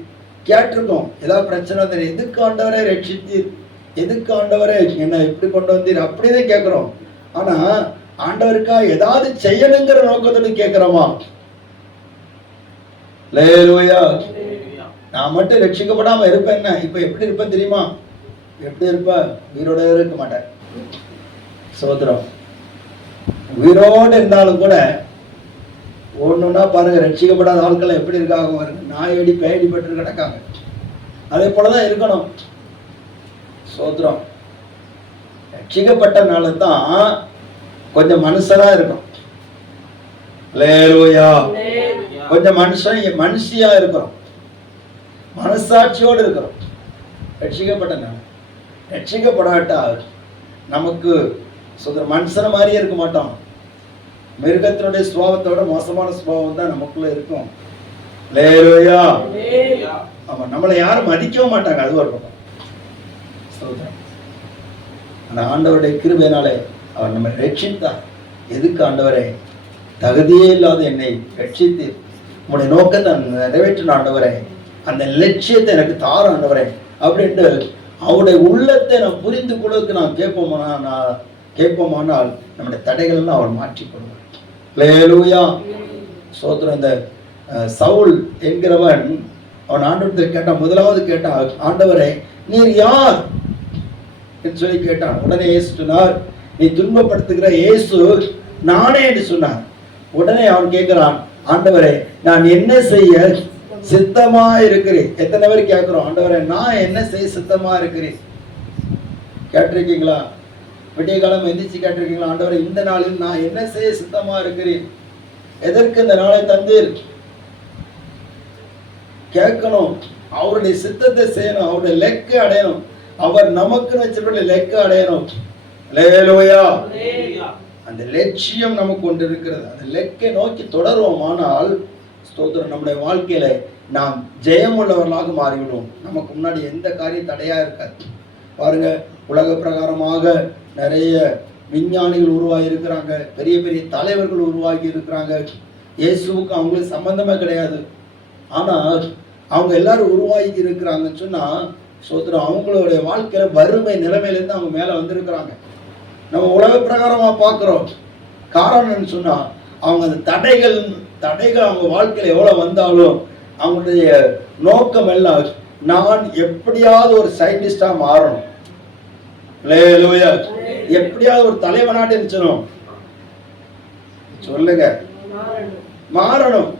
கேட்டிருக்கோம், ஏதாவது பிரச்சனை வந்தா எதுக்கு ஆண்டவரை ரட்சித்தீர், எதுக்கு ஆண்டவரை என்ன இப்படி கொண்டு வந்தீர், அப்படிதான் கேட்கிறோம். ஆனா ஆண்டவருக்காக ஏதாவது செய்யணுங்கிற நோக்கத்தோடு கேட்கிறோமா? அல்லேலூயா. நான் மட்டும் ரட்சிக்கப்படாம இருப்பேன், இப்ப எப்படி இருப்பேன் தெரியுமா? எப்படி இருப்ப? உயிரோட இருக்க மாட்டேன். சோதரம் உயிரோடு இருந்தாலும் கூட ஒண்ணுன்னா பாருங்க, ரட்சிக்கப்படாத ஆட்கள் எப்படி இருக்காங்க பாருங்க, நாயடி பேயடி பட்டு கிடக்காங்க. அதே போலதான் இருக்கணும். சோதரம் ரட்சிக்கப்பட்டனால தான் கொஞ்சம் மனுஷனா இருக்கும். அல்லேலூயா. கொஞ்சம் மனுஷியா இருக்கிறோம், மனசாட்சியோடு இருக்கிறோம். ரட்சிக்கப்பட்டனால. ரட்சிக்கப்படாட்டா நமக்கு மனுஷன மாதிரியே இருக்க மாட்டோம், மிருகத்தினுடைய சுபாவத்தோட மோசமான சுபாவம் தான் நமக்குள்ள இருக்கும். அல்லேலூயா. ஆமா, நம்மளை யாரும் மதிக்கவும் மாட்டாங்க, அது ஒரு பக்கம். அந்த ஆண்டவருடைய கிருபையினாலே அவர் நம்ம ரட்சித்தார். எதுக்கு ஆண்டவரே, தகுதியே இல்லாத என்னை ரட்சித்து உங்களுடைய நோக்கத்தை நிறைவேற்றின ஆண்டவரே, அந்த லட்சியத்தை எனக்கு தார ஆண்டவரே அப்படின்ட்டு அவருடைய உள்ளத்தை நான் புரிந்து கொள்வதற்கு நான் கேட்போமானால் நம்முடைய தடைகள்லாம் அவர் மாற்றி கொள்வார். அல்லேலூயா. சோத்திரம். இந்த சவுல் என்கிறவன் அவன் ஆண்டவரத்தில் கேட்டான், முதலாவது கேட்டான், ஆண்டவரே நீர் யார் என்று சொல்லி கேட்டான். உடனே இயேசு சொன்னார், நீ துன்பப்படுத்துகிற இயேசு நானே என்று சொன்னார். உடனே அவன் கேட்கிறான், ஆண்டவரே நான் என்ன செய்ய சித்தமா இருக்கிறேன்? எத்தனை பேர் கேட்கிறோம், ஆண்டவரே நான் என்ன செய்ய சித்தமா இருக்கிறேன்? கேட்டிருக்கீங்களா? விடிய காலம் எந்திரிச்சு கேட்டிருக்கீங்களா, ஆண்டவரே இந்த நாளில் நான் என்ன செய்ய சித்தமா இருக்கிறேன்? எதற்கு இந்த நாளை தந்தீர்? கேட்கணும். அவருடைய சித்தத்தை செய்யணும், அவருடைய லெக்க அடையணும், அவர் நமக்கு வச்சிருக்க லெக்க அடையணும். அல்லேலூயா. அந்த லட்சியம் நமக்கு கொண்டு இருக்கிறது, அந்த லெக்கை நோக்கி தொடருவோமானால் ஸ்தோத்திரம், நம்முடைய வாழ்க்கையில நாம் ஜெயமுள்ளவர்களாக மாறிவிடுவோம். நமக்கு முன்னாடி எந்த காரியம் தடையா இருக்காது. பாருங்க, உலக பிரகாரமாக நிறைய விஞ்ஞானிகள் உருவாகி இருக்கிறாங்க, பெரிய பெரிய தலைவர்கள் உருவாகி இருக்கிறாங்க. இயேசுவுக்கு அவங்களுக்கு சம்பந்தமே கிடையாது. ஆனா அவங்க எல்லாரும் உருவாகி இருக்கிறாங்கன்னு சொன்னா ஸ்தோத்திரம், அவங்களுடைய வாழ்க்கையில வறுமை நிலைமையிலேருந்து அவங்க மேல வந்திருக்கிறாங்க. நம்ம உலக பிரகாரமா பார்க்கிறோம். காரணம்னு சொன்னா அவங்க அந்த தடைகள் அவங்க வாழ்க்கையில எவ்வளவு வந்தாலும் அவங்களுடைய நோக்கம் எல்லாம், நான் எப்படியாவது ஒரு சயின்டிஸ்டா மாறணும், எப்படியாவது ஒரு தலைவனாட்டு இருந்துச்சணும், சொல்லுங்க, மாறணும்,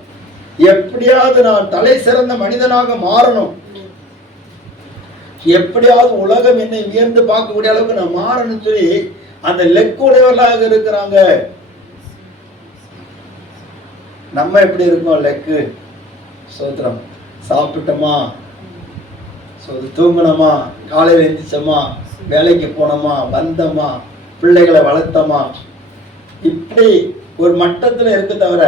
எப்படியாவது நான் தலை சிறந்த மனிதனாக மாறணும், எப்படியாவது உலகம் என்னை உயர்ந்து பார்க்கக்கூடிய அளவுக்கு நான் மாறணும் சொல்லி அந்த லெக்குடையவர்களாக இருக்கிறாங்க. நம்ம எப்படி இருக்கோம்? லெக்கு. சோத்திரம். சாப்பிட்டோமா, தூங்கணுமா, காலையில் எழுந்திரிச்சோமா, வேலைக்கு போனோமா, வந்தோமா, பிள்ளைகளை வளர்த்தோமா, இப்படி ஒரு மட்டத்தில் இருக்க தவிர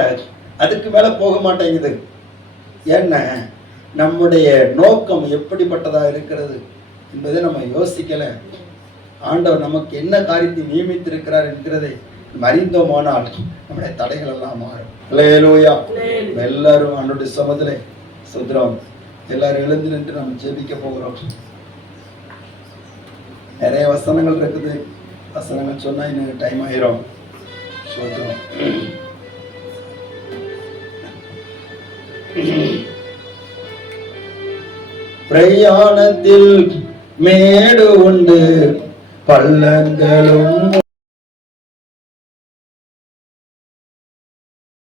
அதுக்கு மேல போக மாட்டேங்குது. என்ன, நம்முடைய நோக்கம் எப்படிப்பட்டதா இருக்கிறது என்பதை நம்ம யோசிக்கல. ஆண்டவர் நமக்கு என்ன காரியத்தை நியமித்திருக்கிறார் என்கிறதை அறிந்தோமானால் நம்முடைய தடைகள் எல்லாம் மாறும். அல்லேலூயா. எல்லாரும் ஆண்டவருடைய சமத்திலே சுத்திரம், எல்லாரும் எழுந்து நின்று நம்ம ஜெபிக்க போகிறோம். நிறைய வசனங்கள் இருக்குது, வசனங்கள் சொன்னா இன்னும் டைம் ஆயிரும். சுத்திரம். பிரயாணத்தில் மேடு உண்டு பள்ளங்களும்